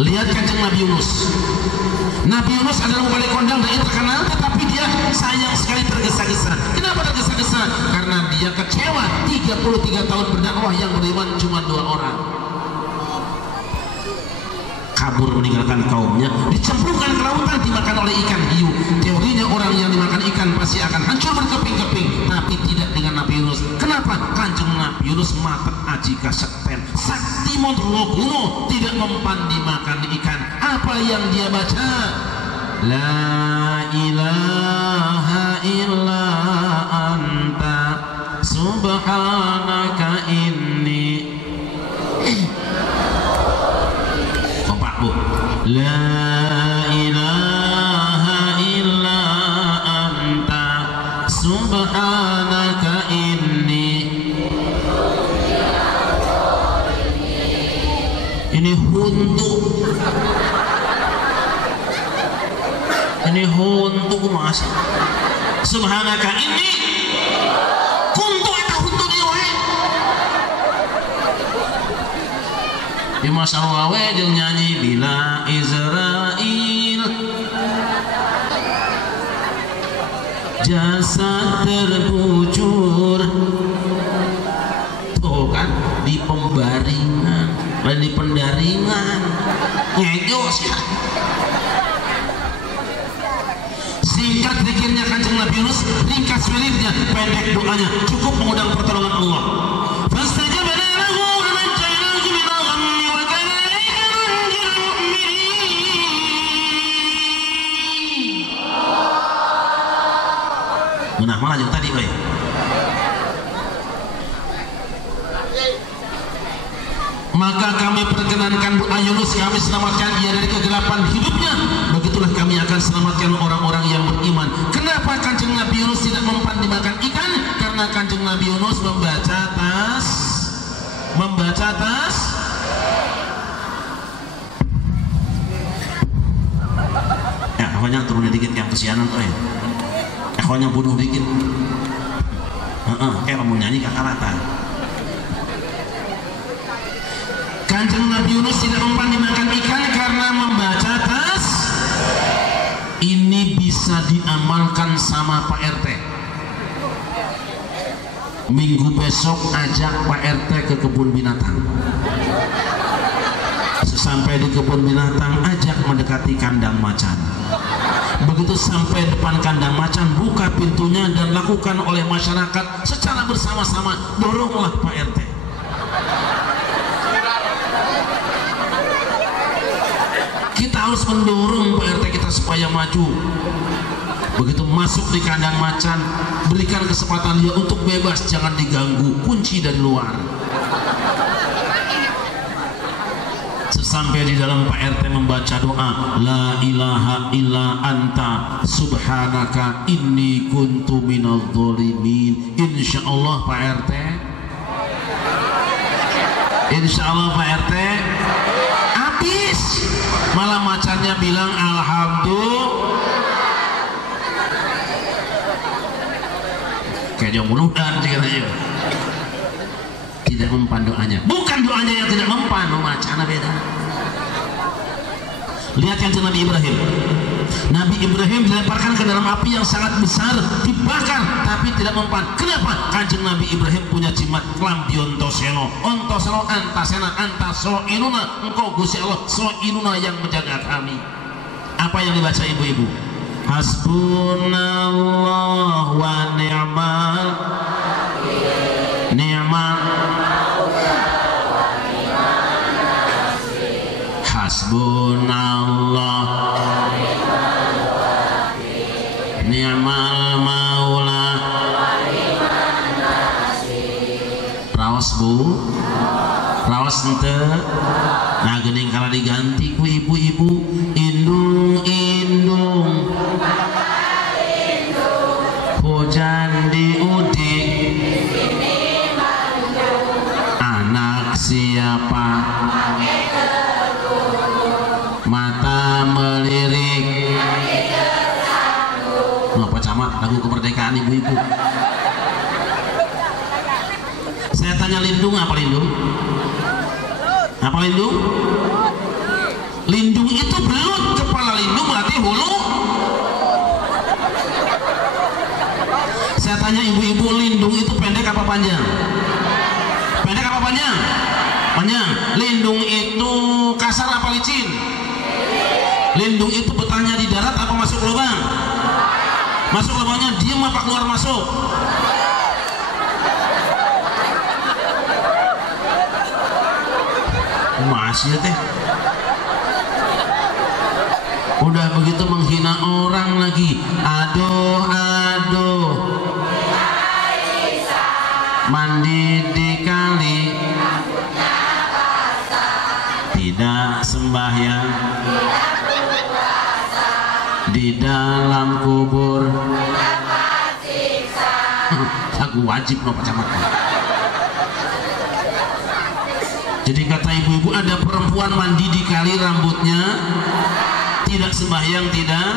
Lihat Kanjeng Nabi Yunus. Nabi Yunus adalah wali kondang dan terkenal, tetapi dia sayang sekali tergesa-gesa. Kenapa tergesa-gesa? Karena dia kecewa 33 tahun berdakwah yang beriman cuma 2 orang. Kabur meninggalkan kaumnya, dicemplungkan ke lautan, dimakan oleh ikan hiu. Teorinya orang yang dimakan ikan pasti akan hancur berkeping-keping, tapi tidak dengan Nabi Yunus. Kenapa? Kanjeng Nabi Yunus matek aji kasekten sakti Montrokuno, tidak mempan dimakan ikan. Apa yang dia baca? La ilaha illa anta subhanaka inni La ilaha illa anta subhanaka inni. Ini huntu mas. Subhanaka inni kuntu eta huntu di wae. Di masa wawe jeung nyanyi bila Israel jasad terbujur. Tuh kan di pembaringan dan di pendaringan ngejos ya. Singkat zikirnya Kanjeng Nabi Yunus, ringkas wiridnya, pendek doanya, cukup mengundang pertolongan Allah. Fastajabna lahu wa najjaynahu minal ghammi wa kadzalika nunjil mu'minin. Munah malah yang tadi bae. Maka kami perkenankan doa Yunus, kami selamatkan ia dari kegelapan hidupnya. Begitulah kami akan selamatkan orang-orang yang beriman. Kenapa Kanjeng Nabi Yunus tidak mempan dimakan ikan? Karena Kanjeng Nabi Yunus membaca tas. Ya, pokoknya turun dikit yang kesianan tuh ya. Pokoknya bunuh dikit. Kayak mau nyanyi kakalatan. Kanjeng Nabi Yunus tidak mempan dimakan ikan karena membaca tas. Ini bisa diamalkan sama Pak RT. Minggu besok ajak Pak RT ke kebun binatang. Sesampai di kebun binatang, ajak mendekati kandang macan. Begitu sampai depan kandang macan, buka pintunya dan lakukan oleh masyarakat secara bersama-sama, doronglah Pak RT. Kita harus mendorong Pak RT kita supaya maju. Begitu masuk di kandang macan, berikan kesempatan dia untuk bebas, jangan diganggu, kunci dari luar. Sesampai di dalam, Pak RT membaca doa La ilaha illa anta subhanaka inni kuntu minadh dhalimin. Insyaallah Pak RT, insyaallah Pak RT habis. Malah macannya bilang alhamdulillah. Kayak jauh mudah ceritanya. Tidak mempan doanya. Bukan doanya yang tidak mempan, macannya beda. Lihat Kanjeng Nabi Ibrahim. Nabi Ibrahim dilemparkan ke dalam api yang sangat besar, dibakar, tapi tidak mempan. Kenapa? Kanjeng Nabi Ibrahim punya jimat lambion toseno, ontoseno antasena antasoinuna, engkau Gusti Allah soinuna yang menjaga kami. Apa yang dibaca ibu-ibu? Hasbunallah wa ni'mal hasbunallah ni'mal maula. Raos bu, raos ente. Nah gening kalau diganti ku ibu-ibu, indung hujan diudik itu. Saya tanya lindung apa lindung? Apa lindung? Lindung itu belut, kepala lindung berarti hulu. Saya tanya ibu-ibu, lindung itu pendek apa panjang? Pendek apa panjang? Panjang. Lindung itu kasar apa licin? Lindung itu betahnya di darat apa masuk lubang? Masuk lubangnya diam apa keluar masuk? Masih teh. Udah begitu menghina orang lagi. Aduh, aduh. Mandi di kali, tidak sembahyang, di dalam kubur, lagu wajib no kacamata. Jadi kata ibu-ibu, ada perempuan mandi di kali, rambutnya tidak sembahyang, tidak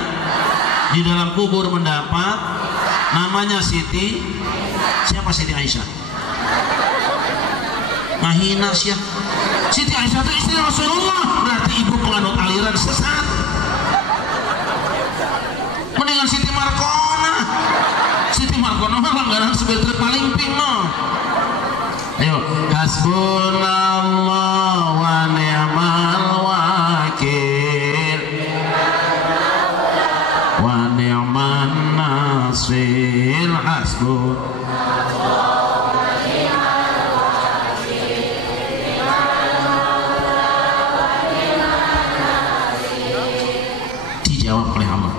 di dalam kubur mendapat, namanya Siti. Siapa Siti Aisyah? Mahina siapa? Siti Aisyah itu istri Rasulullah, berarti ibu penganut aliran sesat. Mendingan Siti Markona. Siti Markona mah langganan sebetul paling ping no. Ayo, hasbunallah wa ni'mal wakil wa ni'man nasir. Hasbunallah. Dijawab oleh Allah.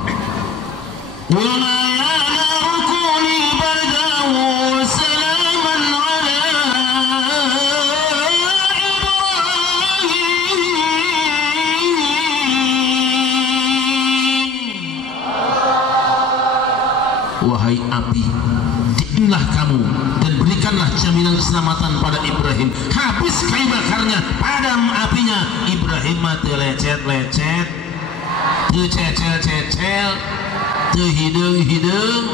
Wahai api, diinlah kamu dan berikanlah jaminan keselamatan pada Ibrahim. Habis kayu bakarnya, padam apinya. Ibrahim mati lecet-lecet, tuh cecel-cecel, tuh hidung-hidung.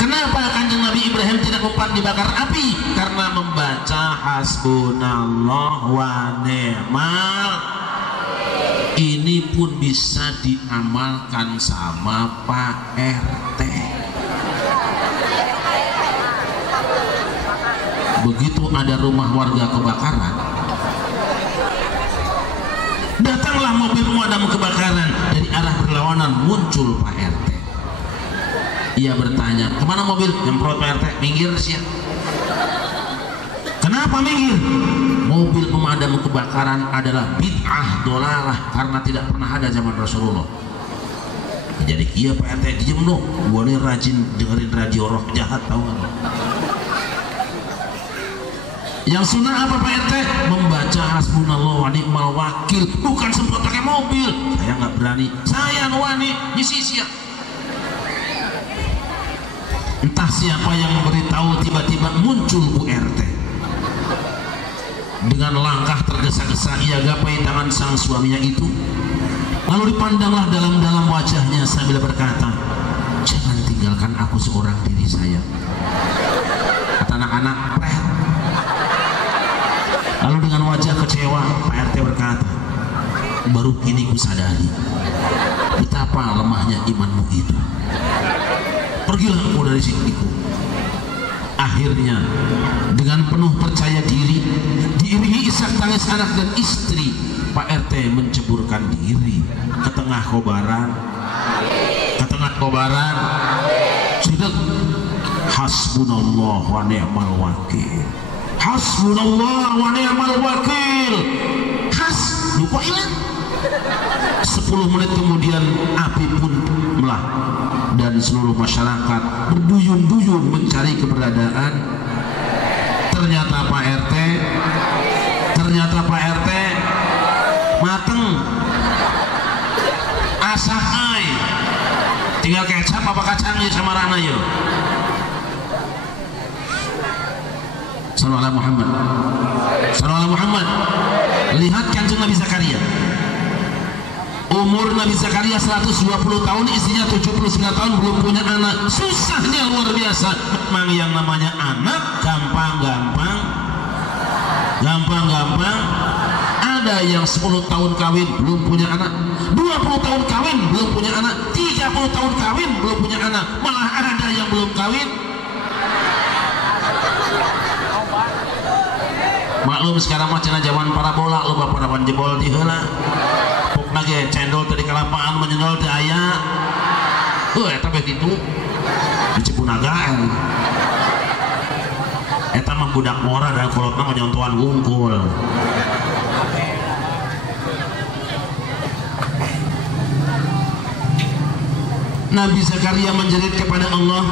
Kenapa kanjeng Nabi Ibrahim tidak mempan dibakar api? Karena membaca hasbunallah wa ni'mal. Ini pun bisa diamalkan sama Pak RT. Begitu ada rumah warga kebakaran, datanglah mobil pemadam kebakaran dari arah berlawanan, muncul Pak RT. Ia bertanya, kemana mobil? Nyemprot Pak RT. Minggir sih. Kenapa minggir? Mobil pemadam kebakaran adalah bid'ah dolalah karena tidak pernah ada zaman Rasulullah. Jadi iya Pak RT diem no, boleh rajin dengerin radio rock jahat, tahu nggak? Yang sunnah apa Pak RT? Membaca hasbunallah wa ni'mal wakil, bukan semprot pakai mobil. Saya nggak berani, saya wani nyisi. Entah siapa yang memberitahu, tiba-tiba muncul Bu RT. Dengan langkah tergesa-gesa ia gapai tangan sang suaminya itu. Lalu dipandanglah dalam-dalam wajahnya sambil berkata, jangan tinggalkan aku seorang diri saya. Kata anak-anak, pret. Lalu dengan wajah kecewa Pak RT berkata, baru kini ku sadari betapa lemahnya imanmu itu. Pergilah aku dari sini. Akhirnya dengan penuh percaya diri, diiringi isak tangis anak dan istri, Pak RT menceburkan diri ke tengah kobaran. Sudah hasbunallah wa ni'mal wakil. Hasbunallah wa ni'mal wakil. Lupa hilang. 10 menit kemudian api pun melah dan seluruh masyarakat berduyun-duyun mencari keberadaan. Ternyata Pak RT mateng, asak tinggal kecap apa kacangnya sama rana yo. Sallallahu Muhammad. Lihat kanjeng Nabi Zakaria, umurnya Nabi Zakaria 120 tahun, istrinya 79 tahun, belum punya anak. Susahnya luar biasa. Memang yang namanya anak gampang-gampang. Ada yang 10 tahun kawin belum punya anak, 20 tahun kawin belum punya anak, 30 tahun kawin belum punya anak, malah ada yang belum kawin. Maklum sekarang mah cenah zaman parabola, loba parawan jebol di heula. Pokna ge cendol teh di kalapaan menyendol teh aya. Eta beh kitu. Di Cipunagaan. Eta mah budak mora dan kolotna mah nyontoan wungkul. Nabi Zakaria menjerit kepada Allah,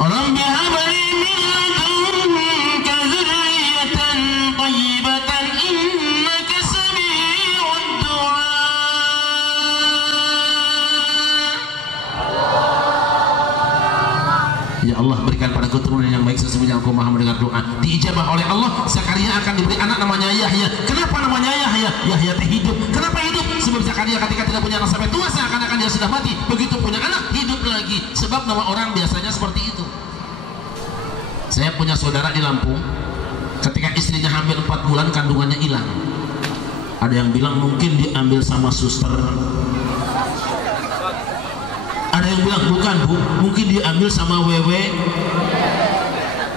Rabbi habli min ladunka dzurriyyatan thayyibatan innaka sami'ud du'a. Ya Allah, berikan padaku keturunan yang baik sesungguhnya Engkau Maha mendengar doa. Diijabah oleh Allah, Zakaria akan diberi anak namanya Yahya. Kenapa namanya Yahya? Yahya teh hidup. Kenapa hidup? Sebab Zakaria ketika tidak punya anak sampai tua seakan-akan dia sudah mati. Begitu punya anak hidup lagi. Sebab nama orang biasanya seperti itu. Saya punya saudara di Lampung, ketika istrinya hamil 4 bulan kandungannya hilang. Ada yang bilang mungkin diambil sama suster. Ada yang bilang bukan Bu, mungkin diambil sama wewe.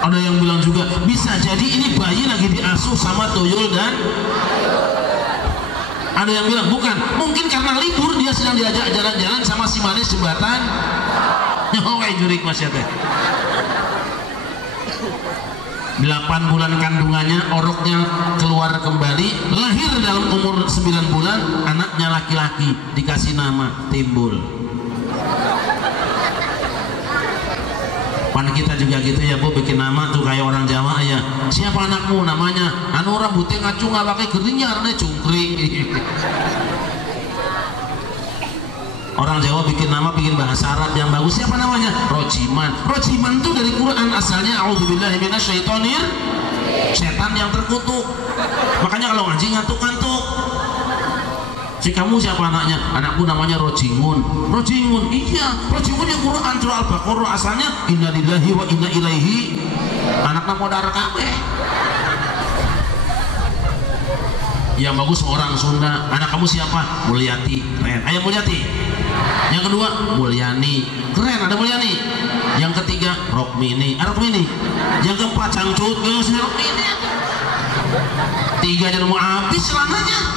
Ada yang bilang juga bisa jadi ini bayi lagi diasuh sama tuyul dan ada yang bilang bukan, mungkin karena libur dia sedang diajak jalan-jalan sama si manis jembatan. Nyowe jurik masya teh. 8 bulan kandungannya, oroknya keluar kembali, lahir dalam umur 9 bulan, anaknya laki-laki, dikasih nama Timbul. Pan kita juga gitu ya Bu, bikin nama tuh kayak orang Jawa ya. Siapa anakmu? Namanya anu rambutnya ngacung nggak pakai keringnya arne cungkring. Orang Jawa bikin nama, bikin bahasa Arab yang bagus. Siapa namanya? Rojiman. Rojiman itu dari Quran asalnya. A'udzubillahi minasyaitonir, setan yang terkutuk. Makanya kalau ngaji ngantuk-ngantuk. Si kamu siapa anaknya? Anakku namanya Rojingun. Rojingun, iya. Rojingun yang Quran surah Al-Baqarah asalnya inna lillahi wa inna ilaihi. Anaknya modar kabeh. Yang bagus orang Sunda. Anak kamu siapa? Mulyati. Keren. Ayah Mulyati. Yang kedua Mulyani. Keren, ada Mulyani. Yang ketiga Rokmini. Rokmini. Yang keempat Cangcut. Rokmini. 3 aja mau habis selamanya.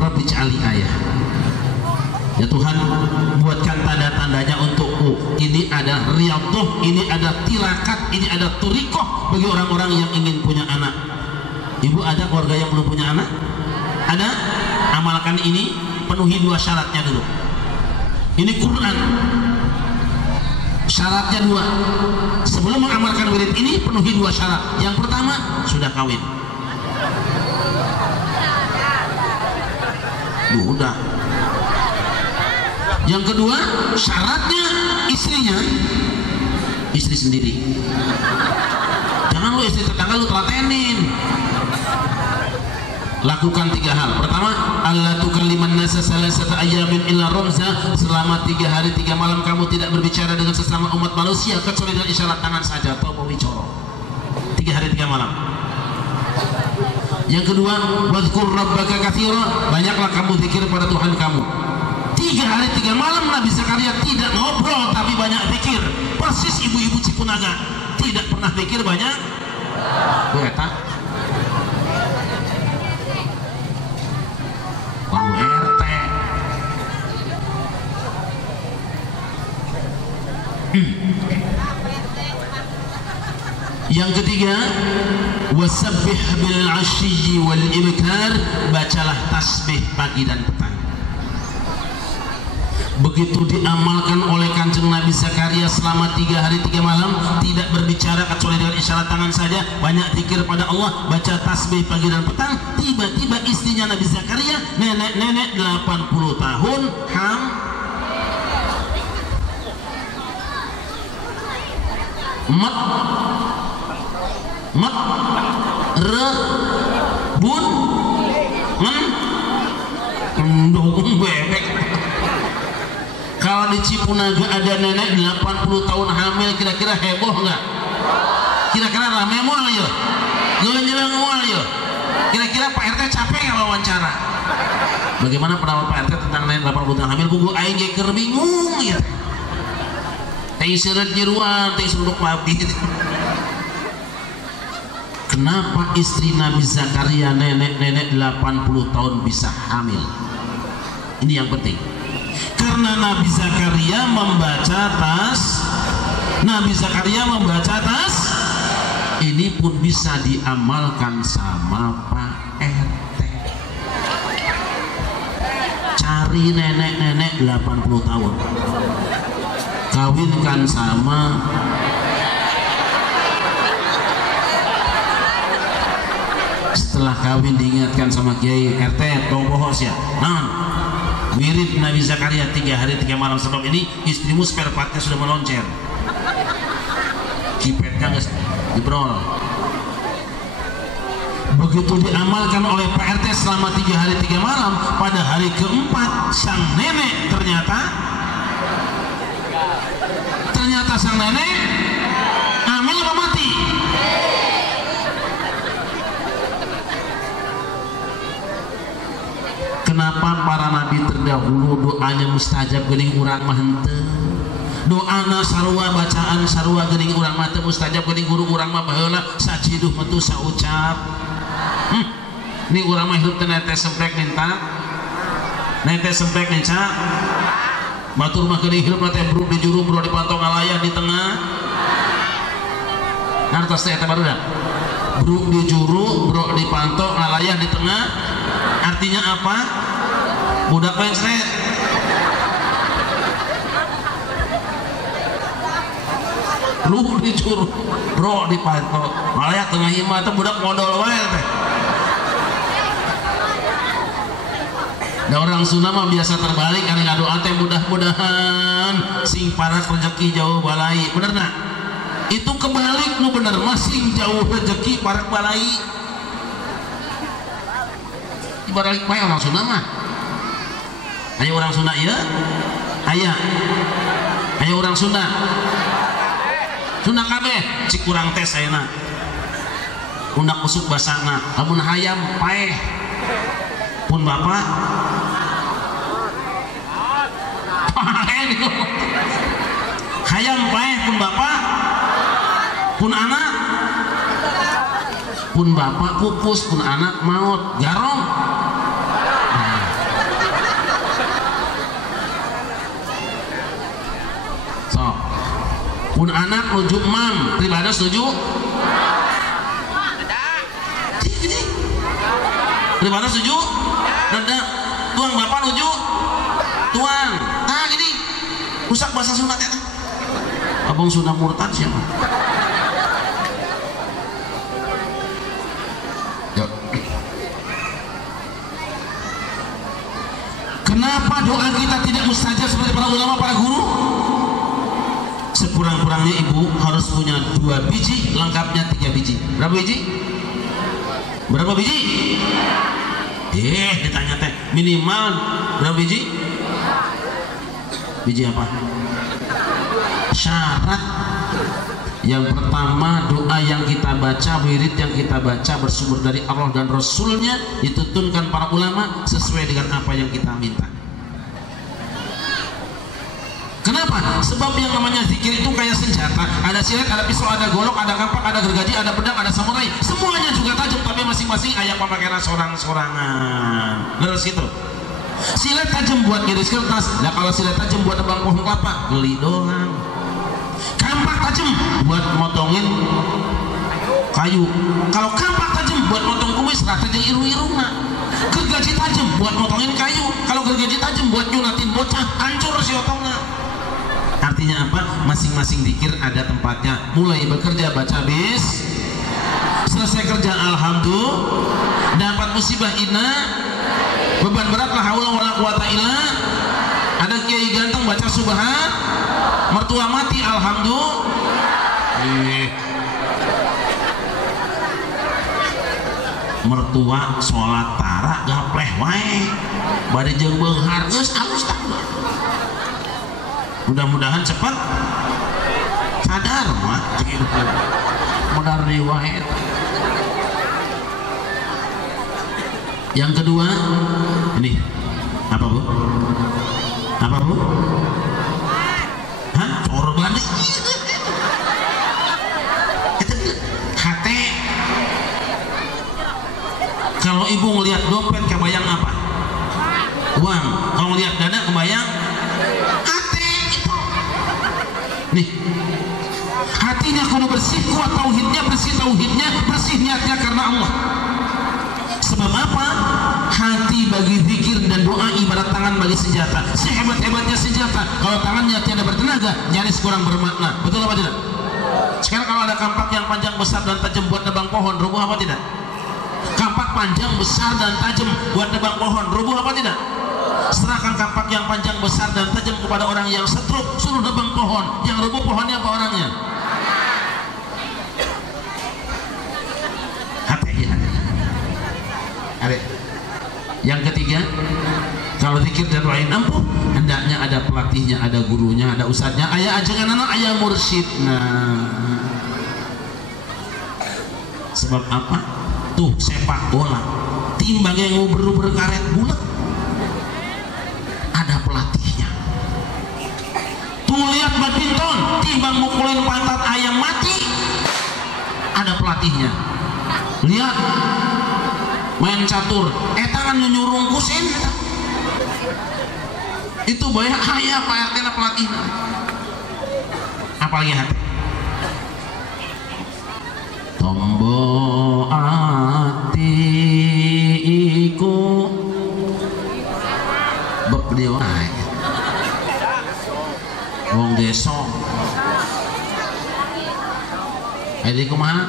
Rabbi ja'ali ayah. Ya Tuhan, buatkan tanda-tandanya untukku. Ini ada riyadhah, ini ada tirakat, ini ada turikoh bagi orang-orang yang ingin punya anak. Ibu ada keluarga yang belum punya anak? Ada? Amalkan ini, penuhi 2 syaratnya dulu. Ini Quran. Syaratnya 2. Sebelum mengamalkan wirid ini, penuhi 2 syarat. Yang pertama, sudah kawin. Udah. Yang kedua, syaratnya istrinya istri sendiri. Jangan lu istri tetangga lu telatenin. Lakukan 3 hal. Pertama, alla tukalliman nasa salasata ayamin illa ramza. Selama 3 hari 3 malam kamu tidak berbicara dengan sesama umat manusia kecuali dengan isyarat tangan saja atau wicara. 3 hari 3 malam. Yang kedua, wadhkur rabbaka katsira, banyaklah kamu zikir pada Tuhan kamu. 3 hari 3 malam Nabi Zakaria tidak ngobrol tapi banyak zikir. Persis ibu-ibu Cipunaga, tidak pernah zikir banyak. Eta Pak RT. Yang ketiga, wasabbih bil 'ashyi wal ibkar, bacalah tasbih pagi dan petang. Begitu diamalkan oleh Kanjeng Nabi Zakaria selama 3 hari 3 malam, tidak berbicara kecuali dengan isyarat tangan saja, banyak zikir pada Allah, baca tasbih pagi dan petang. Tiba-tiba istrinya Nabi Zakaria, nenek-nenek 80 tahun, rebun mendukung bebek. Kalau di Cipunaga ada nenek 80 tahun hamil, kira-kira heboh nggak? Kira-kira rame mual ya? Ngenyeleng mual ya? Kira-kira Pak RT capek nggak wawancara? Bagaimana pendapat Pak RT tentang nenek 80 tahun hamil? Buku aing ge keur bingung ya. Teh seureut jeruan, teh suruk babi. Kenapa istri Nabi Zakaria nenek-nenek 80 tahun bisa hamil? Ini yang penting. Karena Nabi Zakaria membaca tas, ini pun bisa diamalkan sama Pak RT. Cari nenek-nenek 80 tahun, kawinkan sama setelah kawin diingatkan sama Kiai RT tong bohos ya. Nah, wirid Nabi Zakaria 3 hari 3 malam, sebab ini istrimu spare partnya sudah meloncer, kipetnya nggak dibrol. Begitu diamalkan oleh Pak RT selama 3 hari 3 malam, pada hari keempat sang nenek ternyata sang nenek hamil apa mati? Kenapa para nabi terdahulu doanya mustajab geuning urang mah henteu? Doana sarua bacaan sarua geuning urang mah teu mustajab geuning guru urang mah baheula sajiduh metu saucap. Ini urang mah hirup teh nete semprek ninta. Nete semprek ninca. Batur mah geuning hirup teh bruk di juru bro di pantong ngalayah di tengah. Ngartos teh eta barudak. Bruk di juru, bro di pantong ngalayah di tengah. Artinya apa? Budak pencret. Lu dicuru, bro dipantau. Malah tengah imah itu budak modal wae teh. Da orang Sunda mah biasa terbalik anu ngadoa teh mudah-mudahan sing paras rezeki jauh balai. Bener enggak? Itu kebalik nu bener mah sing jauh rezeki parak balai. Dibalik bae orang Sunda mah. Aya orang Sunda ieu? Aya orang Sunda. Sunda kabeh cik kurang tes ayeuna. Undak usuk basana, lamun hayam paeh. Pun bapak hayam paeh pun bapak. Pun anak pun bapak pupus, pun anak maut garong. Pun anak nuju emam, pribadi setuju? Gini, pribadi setuju? Nada, tuang bapak nuju, tuang. Nah gini, rusak bahasa Sunda ya. Abang Sunda murtad siapa? Kenapa doa kita tidak mustajab seperti para ulama, para guru? Sekurang-kurangnya ibu harus punya 2 biji, lengkapnya 3 biji. Berapa biji? Berapa biji? Ditanya teh minimal berapa biji? Biji apa? Syarat yang pertama, doa yang kita baca, wirid yang kita baca bersumber dari Allah dan Rasulnya, ditutunkan para ulama sesuai dengan apa yang kita minta. Kenapa? Sebab yang namanya zikir itu kayak senjata. Ada silet, ada pisau, ada golok, ada kampak, ada gergaji, ada pedang, ada samurai. Semuanya juga tajam, tapi masing-masing ayat pemakaian sorang-sorangan. Terus gitu. Silet tajam buat iris kertas. Nah kalau silet tajam buat nebang pohon kelapa, geli doang. Kampak tajam buat motongin kayu. Kalau kampak tajam buat motong kumis, rata jeung irung-irungna. Gergaji tajam buat motongin kayu. Kalau gergaji tajam buat nyunatin bocah, hancur si otongna. Artinya apa? Masing-masing zikir ada tempatnya. Mulai bekerja baca bis, selesai kerja alhamdulillah, dapat musibah inna, beban berat la haula wala quwata illa, ada kiai ganteng baca subhan, mertua mati alhamdulillah. mertua sholat tara gapleh wae bari jeung beunghar geus alus tak. Mudah-mudahan cepat sadar mah gitu. Modal riwayat. Yang kedua ini apa bu? Apa bu? Hah? Korban hati. Kalau ibu ngelihat dompet kebayang apa? Uang. Kalau ngelihat dana kebayang hati gitu. Nih hatinya kudu bersih, kuat tauhidnya, bersih tauhidnya, bersih niatnya karena Allah. Sebab apa? Hati bagi zikir dan doa ibarat tangan bagi senjata. Sehebat-hebatnya senjata, kalau tangannya tiada bertenaga, nyaris kurang bermakna. Betul apa tidak? Sekarang kalau ada kampak yang panjang besar dan tajam buat nebang pohon, rubuh apa tidak? Kampak panjang besar dan tajam buat nebang pohon, rubuh apa tidak? Serahkan kampak yang panjang besar dan tajam kepada orang yang setruk, suruh nebang pohon, yang rubuh pohonnya apa orangnya? Yang ketiga, kalau zikir dan doain ampuh, hendaknya ada pelatihnya, ada gurunya, ada ustadznya, ayah ajangan anak, ayah mursyidna. Sebab apa? Tuh sepak bola, timbang yang ngobrol berkaret bulat, ada pelatihnya. Tuh lihat badminton, timbang mukulin pantat ayam mati, ada pelatihnya. Lihat main catur, tangan nyurung kusen itu banyak haya Pak RT na pelatih. Apalagi hati tombo ati iku beb dia wae wong desa jadi kumaha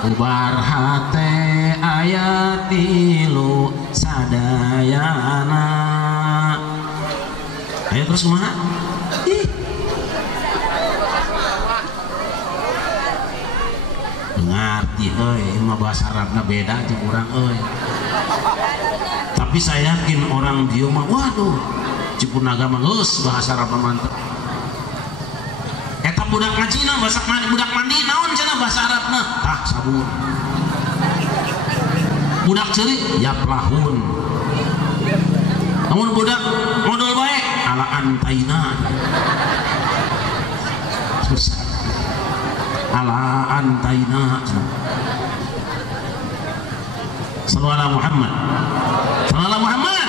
ubar hate ayat tilu sadayana. Ayo terus kumaha? Ngerti euy, mah bahasa Arabna beda jeung urang euy. Tapi saya yakin orang dia mah waduh, Cipunaga mah geus bahasa Arabna mantep. Eta budak ngajina bahasa budak mandi naon cenah bahasa Arabna? Tah sabun. Budak ceurik ya pelahun. Namun budak modal baik ala antaina. Susah. Ala antaina. Sallallahu Muhammad. Sallallahu Muhammad.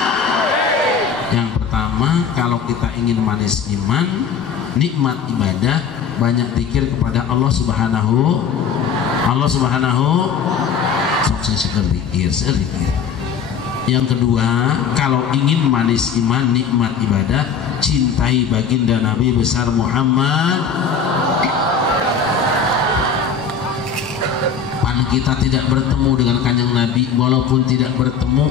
Yang pertama, kalau kita ingin manis iman, nikmat ibadah, banyak zikir kepada Allah Subhanahu. Zikir. Yang kedua, kalau ingin manis iman, nikmat ibadah, cintai baginda Nabi besar Muhammad. Pan kita tidak bertemu dengan kanjeng Nabi, walaupun tidak bertemu,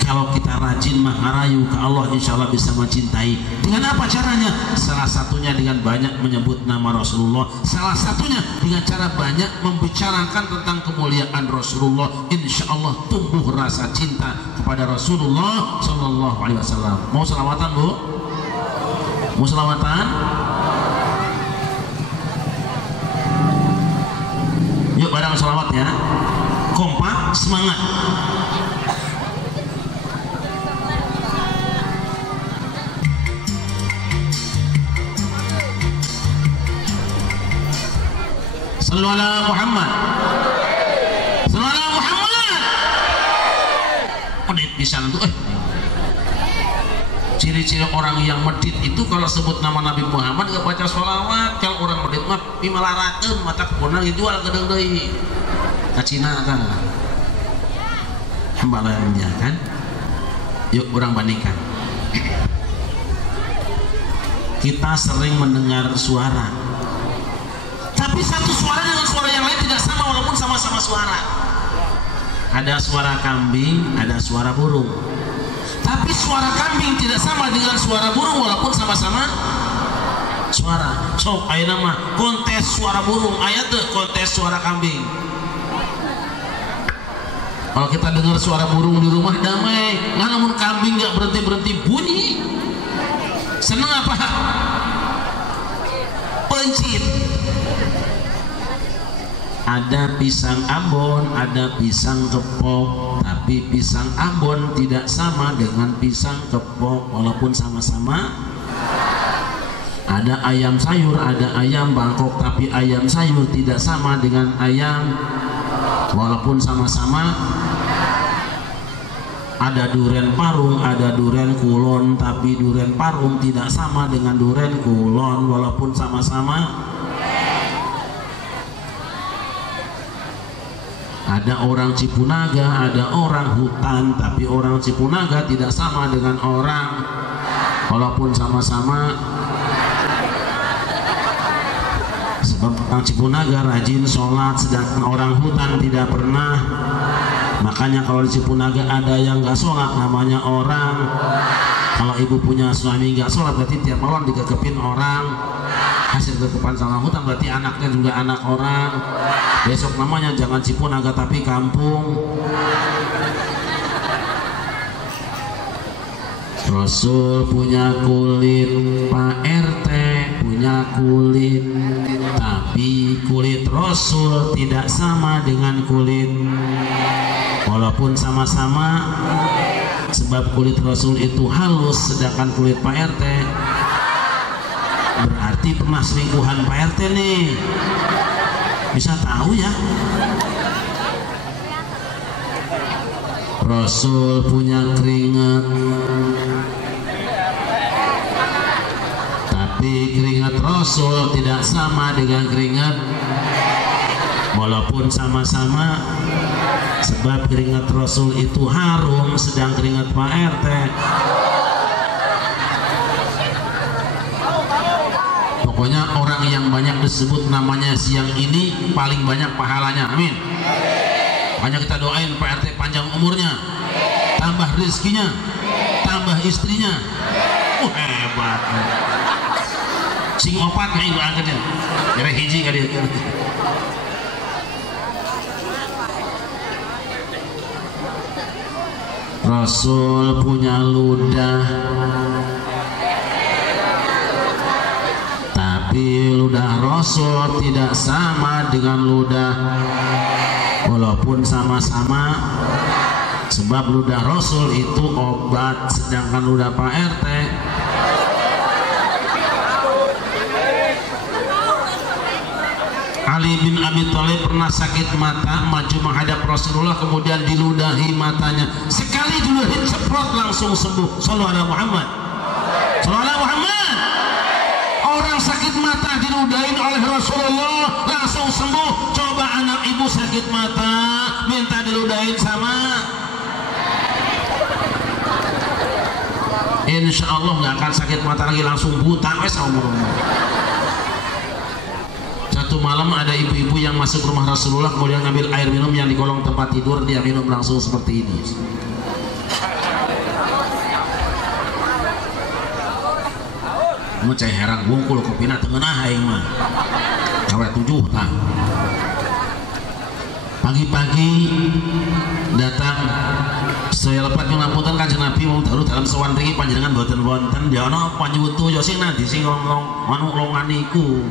kalau kita rajin mengarayu ke Allah, insya Allah bisa mencintai. Dengan apa caranya? Salah satunya dengan banyak menyebut nama Rasulullah. Salah satunya dengan cara banyak membicarakan tentang kemuliaan Rasulullah. Insya Allah tumbuh rasa cinta kepada Rasulullah Sallallahu Alaihi Wasallam. Mau selawatan bu? Mau selawatan? Yuk bareng selawat ya. Kompak, semangat. Sallallahu Muhammad. Sallallahu Muhammad. Medit pisan tuh ciri-ciri orang yang medit itu kalau sebut nama Nabi Muhammad gak baca sholawat. Kalau orang medit mah pimalarakeun mata kebona dijual gedeng deui ka Cina kan. Hambalannya kan. Yuk orang bandingkan. Kita sering mendengar suara, tapi satu suara dengan suara yang lain tidak sama walaupun sama-sama suara. Ada suara kambing, ada suara burung. Tapi suara kambing tidak sama dengan suara burung walaupun sama-sama suara. So, ayeuna mah kontes suara burung, aya teu kontes suara kambing. Kalau kita dengar suara burung di rumah damai, namun kambing nggak berhenti bunyi, seneng apa? Pencit. Ada pisang Ambon, ada pisang kepok, tapi pisang Ambon tidak sama dengan pisang kepok walaupun sama-sama. Ada ayam sayur, ada ayam Bangkok, tapi ayam sayur tidak sama dengan ayam walaupun sama-sama. Ada duren parung, ada duren kulon, tapi duren parung tidak sama dengan duren kulon walaupun sama-sama. Ada orang Cipunaga, ada orang hutan, tapi orang Cipunaga tidak sama dengan orang walaupun sama-sama. Sebab orang Cipunaga rajin sholat, sedangkan orang hutan tidak pernah. Makanya kalau di Cipunaga ada yang nggak sholat namanya orang. Kalau ibu punya suami nggak sholat berarti tiap malam digegepin orang. Hasil gegepan sama hutan berarti anaknya juga anak orang. Besok namanya jangan Cipunaga tapi kampung. Rasul punya kulit, Pak RT punya kulit, tapi kulit Rasul tidak sama dengan kulit walaupun sama-sama. Sebab kulit Rasul itu halus sedangkan kulit Pak RT, berarti pernah selingkuhan Pak RT nih, bisa tahu ya. Rasul punya keringat, tapi keringat Rasul tidak sama dengan keringat walaupun sama-sama. Sebab keringat Rasul itu harum sedang keringat Pak RT. Pokoknya orang yang banyak disebut namanya siang ini paling banyak pahalanya, amin. Makanya kita doain Pak RT panjang umurnya, tambah rezekinya, tambah istrinya. Hebat. Sing opat kayak ibu angkatnya. Kira hiji kali. Rasul punya ludah, tapi ludah Rasul tidak sama dengan ludah walaupun sama-sama. Sebab ludah Rasul itu obat, sedangkan ludah Pak RT Ali bin Abi Thalib pernah sakit mata, maju menghadap Rasulullah, kemudian diludahi matanya. Sekali diludahi ceprot langsung sembuh. Sallallahu alaihi Muhammad. Sallallahu alaihi Muhammad. Orang sakit mata diludahin oleh Rasulullah langsung sembuh. Coba anak ibu sakit mata minta diludahin sama, insya Allah nggak akan sakit mata lagi, langsung buta wes umur-umur. Satu malam ada ibu-ibu yang masuk rumah Rasulullah, kemudian ngambil air minum yang di kolong tempat tidur, dia minum langsung seperti ini. Mau cai herang bungkul kopina tengenah aing mah. Kawe 7 tah. Pagi-pagi datang saya lepat ngapunten Kanjeng Nabi mau taruh dalam sowan riki panjenengan boten-boten ya ana panjewutu ya sing nanti sing ngomong anu longan niku.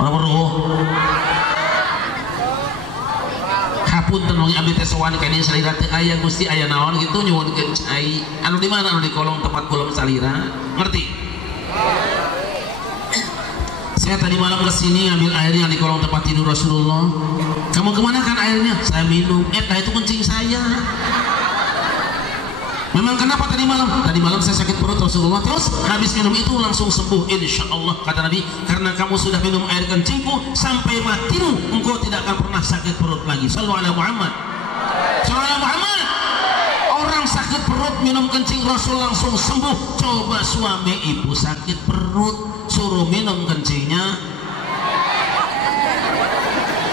Ora weruh. Hapunten wong abdi teh sowan kene salira teh aya Gusti aya naon gitu nyuwunkeun cai. Anu di mana? Anu di kolong tempat kolom salira. Ngerti? Saya tadi malam kesini ngambil air yang di kolong tempat tidur Rasulullah. Kamu kemana kan airnya? Saya minum. Itu kencing saya. Memang kenapa tadi malam? Tadi malam saya sakit perut Rasulullah. Terus habis minum itu langsung sembuh. Insya Allah kata Nabi, karena kamu sudah minum air kencingku sampai matimu, engkau tidak akan pernah sakit perut lagi. Sallallahu alaihi Muhammad. Sallallahu alaihi Muhammad. Orang sakit perut minum kencing Rasul langsung sembuh. Coba suami ibu sakit perut suruh minum kencingnya,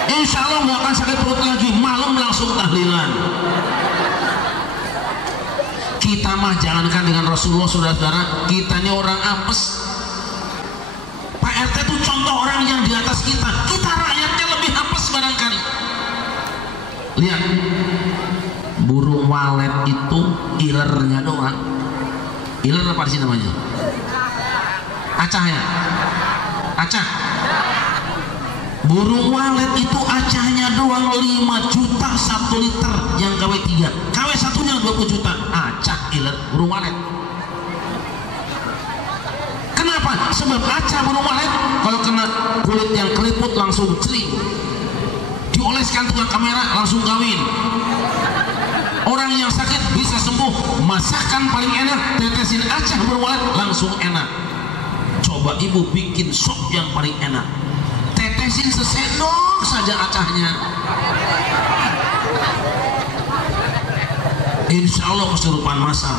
insya Allah nggak akan sakit perut lagi. Malam langsung tahlilan. Kita mah jangankan dengan Rasulullah, saudara-saudara, kita ini orang apes. Pak RT itu contoh orang yang di atas kita. Kita rakyatnya lebih apes barangkali. Lihat burung walet itu ilernya doang. Iler apa sih namanya? Acah ya? Acah. Burung walet itu acahnya doang 5 juta 1 liter yang KW 3. KW satunya 20 juta. Acah iler burung walet. Kenapa? Sebab acah burung walet kalau kena kulit yang keriput langsung cering. Dioleskan tukang kamera langsung kawin. Orang yang sakit bisa sembuh. Masakan paling enak tetesin acah burung walet langsung enak. Coba ibu bikin sop yang paling enak, tetesin sesendok saja acahnya, insya Allah kesurupan masal.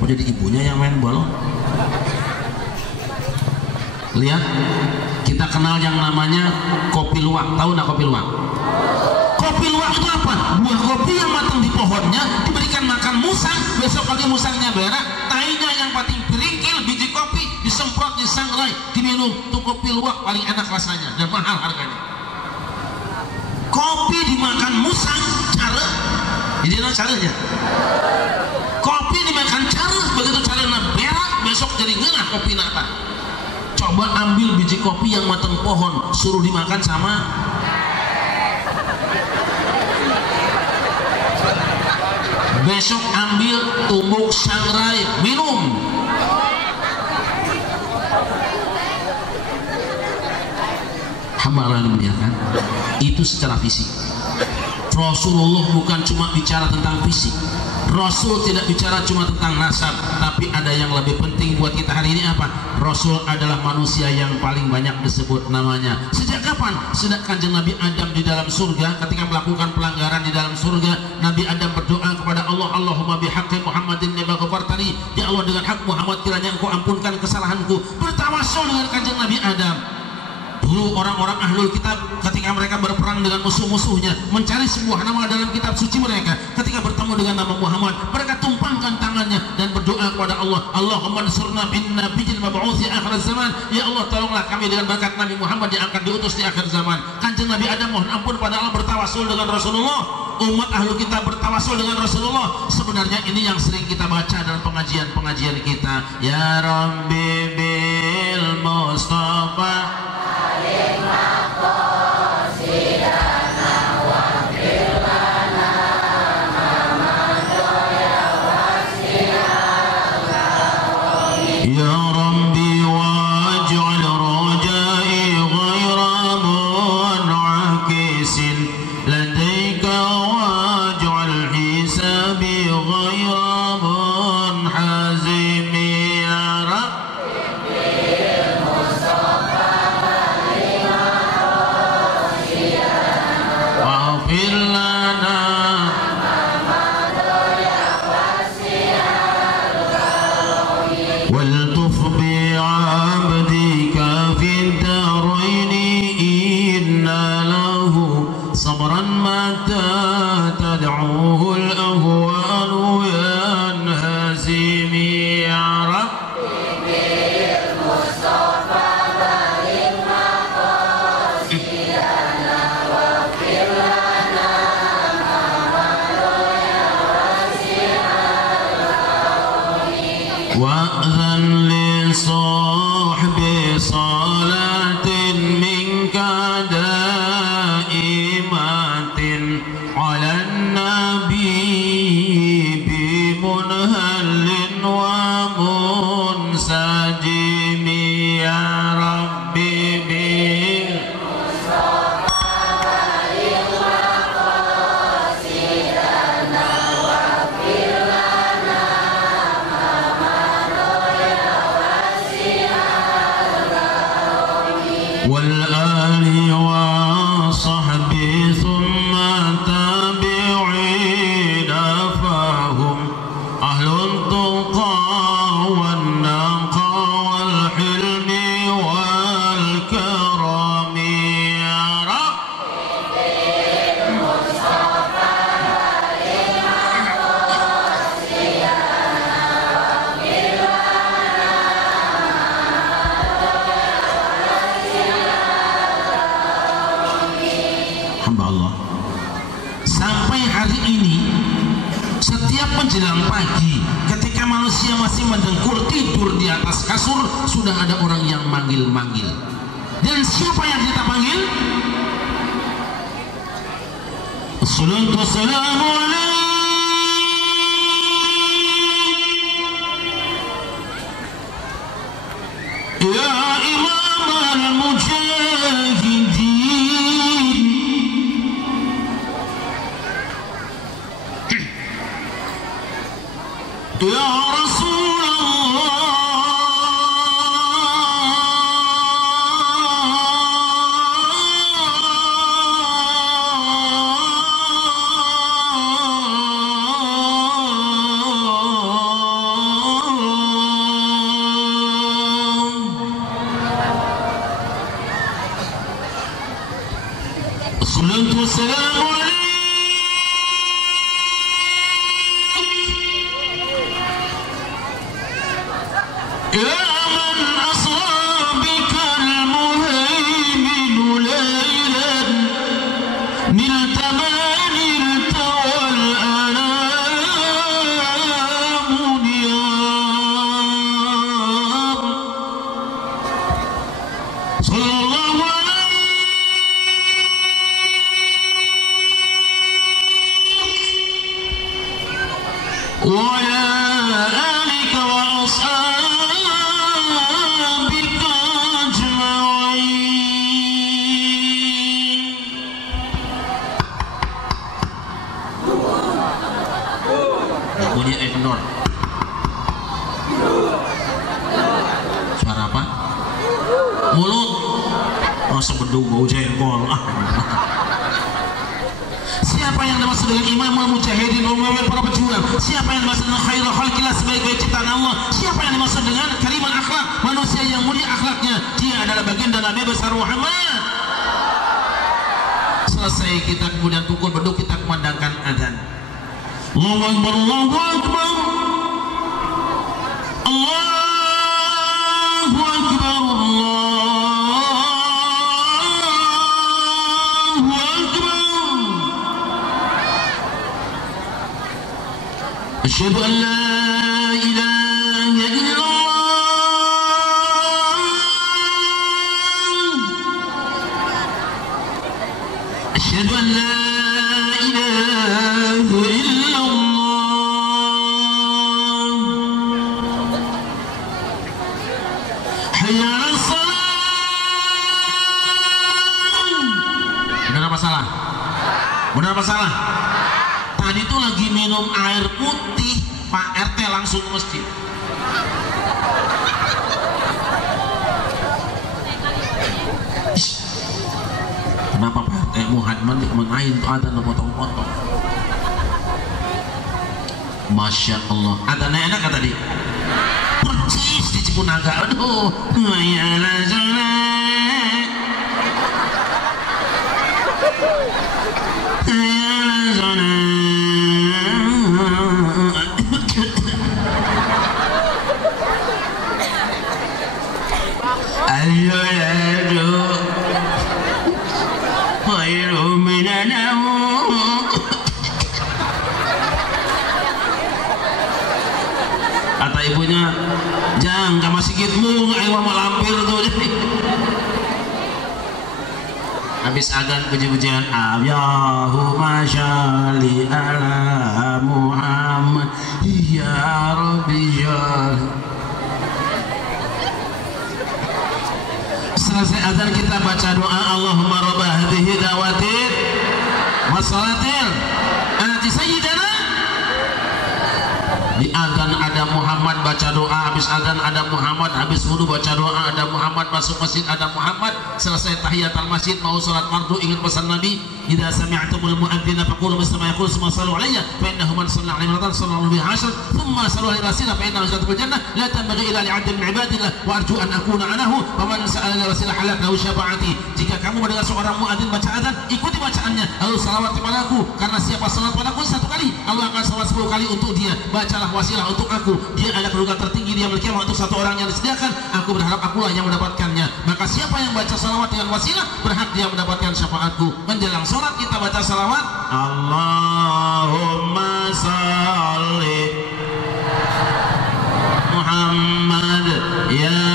Mau jadi ibunya yang main bola? Lihat, kita kenal yang namanya kopi luwak. Tahu nggak kopi luwak? Kopi luwak itu apa? Buah kopi yang matang di pohonnya diberikan makan musang, besok pagi musangnya berak, tainya yang pating beringkil, biji kopi disemprot, disangrai, diminum. Itu kopi luwak paling enak rasanya dan mahal harganya. Kopi dimakan musang, cara, jadi caranya. Kopi dimakan cara, begitu caranya berak, besok jadi ngerah kopi nata. Coba ambil biji kopi yang matang pohon, suruh dimakan sama besok ambil tumbuk sangrai, minum. Hamba kan? Itu secara fisik. Rasulullah bukan cuma bicara tentang fisik. Rasul tidak bicara cuma tentang nasab, tapi ada yang lebih penting buat kita hari ini apa? Rasul adalah manusia yang paling banyak disebut namanya. Sejak kapan? Sejak Kanjeng Nabi Adam di dalam surga, ketika melakukan pelanggaran di dalam surga, Nabi Adam berdoa kepada Allah, Allahumma bihaqqi Muhammadin lima ghafartani, ya Allah dengan hak Muhammad kiranya engkau ampunkan kesalahanku. Bertawassul dengan Kanjeng Nabi Adam. Dulu orang-orang ahlul kitab ketika mereka berperang dengan musuh-musuhnya, mencari sebuah nama dalam kitab suci mereka, ketika bertemu dengan nama Muhammad, mereka tumpangkan tangannya dan berdoa kepada Allah, Allahumma ansurna bin nabiyil mab'uthi akhir zaman, ya Allah tolonglah kami dengan berkat Nabi Muhammad yang akan diutus di akhir zaman. Kanjeng Nabi Adam mohon ampun pada Allah, bertawasul dengan Rasulullah. Umat ahlul kitab bertawasul dengan Rasulullah. Sebenarnya ini yang sering kita baca dalam pengajian-pengajian kita. Ya Rabbi bil Mustafa menjelang pagi, ketika manusia masih mendengkur tidur di atas kasur, sudah ada orang yang manggil-manggil. Dan siapa yang kita panggil? Assalatu wassalamu alaikum ya imam al-mujahidin, ya Rasulullah, assalatu wassalamu alaikum ya man asra bika al-muhaymin laylan nilta ma nilta wal anamu niyam sallallahu وعلى آلك وأصحابك أجمعين. Bunyi ignore. Suara apa? Mulut. Oh, sebedung bau jengkol. Siapa yang dimaksud dengan imamul mujahidin, umumnya para pejuang? Siapa yang dimaksud dengan khairul khalqillah, sebaik-baik ciptaan Allah? Siapa yang dimaksud dengan kariman akhlak, manusia yang mulia akhlaknya? Dia adalah baginda Nabi besar Muhammad. Selesai kita kemudian pukul beduk, kita kumandangkan adzan. Allahu Akbar, Allahu Akbar, Allahu Akbar, Allahu Akbar. أشهد أن لا إله إلا الله أشهد أن لا إله إلا الله حي على الصلاة. Benar apa salah? Benar apa salah? Tadi itu lagi minum air putih, Pak RT langsung ke masjid. Kenapa Pak RT Muhammad mengain tuh ada potong-potong? Masya Allah, adanya enak kan tadi? Percis di Cipunaga. Aduh, mayalah sholat, mayalah sholat. Al-yuladu khairu minan nawm. Kata ibunya, "Jang, ka masjidmu ayo mau lampir tuh." Habis adzan puji-pujian, Allahumma sholli ala Muhammad ya Rabbi ya. Selesai adzan kita baca doa, Allahumma rabb hadhihi dawatin wa salatil ati sayyidana. Di adzan ada Muhammad baca doa, habis adzan ada Muhammad, habis wudu baca doa ada Muhammad, masuk masjid ada Muhammad, selesai tahiyatul masjid mau salat fardu ingat pesan Nabi, idza sami'tumul muadzin faqulu misla ma yaqulu summa sallu alayya fa innahu man shalla alaihi marratan sallallahu alaihi wasallam thumma sallu alaihi wasallam fa innahu yadkhulul jannah la tanbaghi illa li'abdin min ibadillah wa arju an akuna anahu wa man sa'ala wasilah halat lahu syafaati. Jika kamu mendengar seorang muadzin baca adzan, ikuti bacaannya, lalu salawat kepadaku, karena siapa salat padaku satu kali, Allah akan salawat 10 kali untuk dia. Bacalah wasilah untuk aku, dia ada kedudukan tertinggi di yaumul kiamah untuk satu orang yang disediakan, aku berharap akulah yang mendapatkannya. Maka siapa yang baca salawat dengan wasilah berhak dia mendapatkan syafaatku. Menjelang sholat kita baca salawat. Allahumma sholli Muhammad ya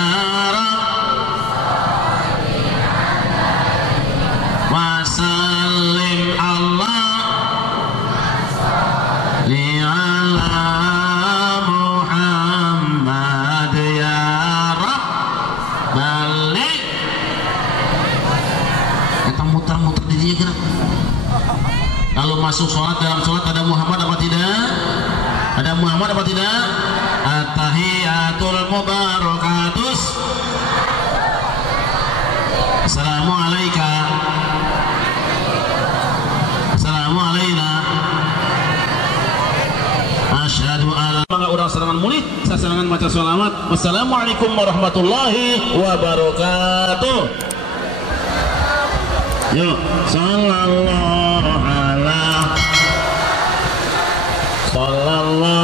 wasallim Allah li'ala Muhammad ya Rab balik kita muter-muter di dia gerak. Kalau masuk sholat, dalam sholat ada Muhammad apa tidak? Ada Muhammad apa tidak? At-tahiyatul mubarakatus Assalamualaikum Assalamu alaina asyhadu an la urang serangan mulih sasarangan maca sholawat. Wassalamualaikum warahmatullahi wabarakatuh. Yuk sallallahu ala sallallahu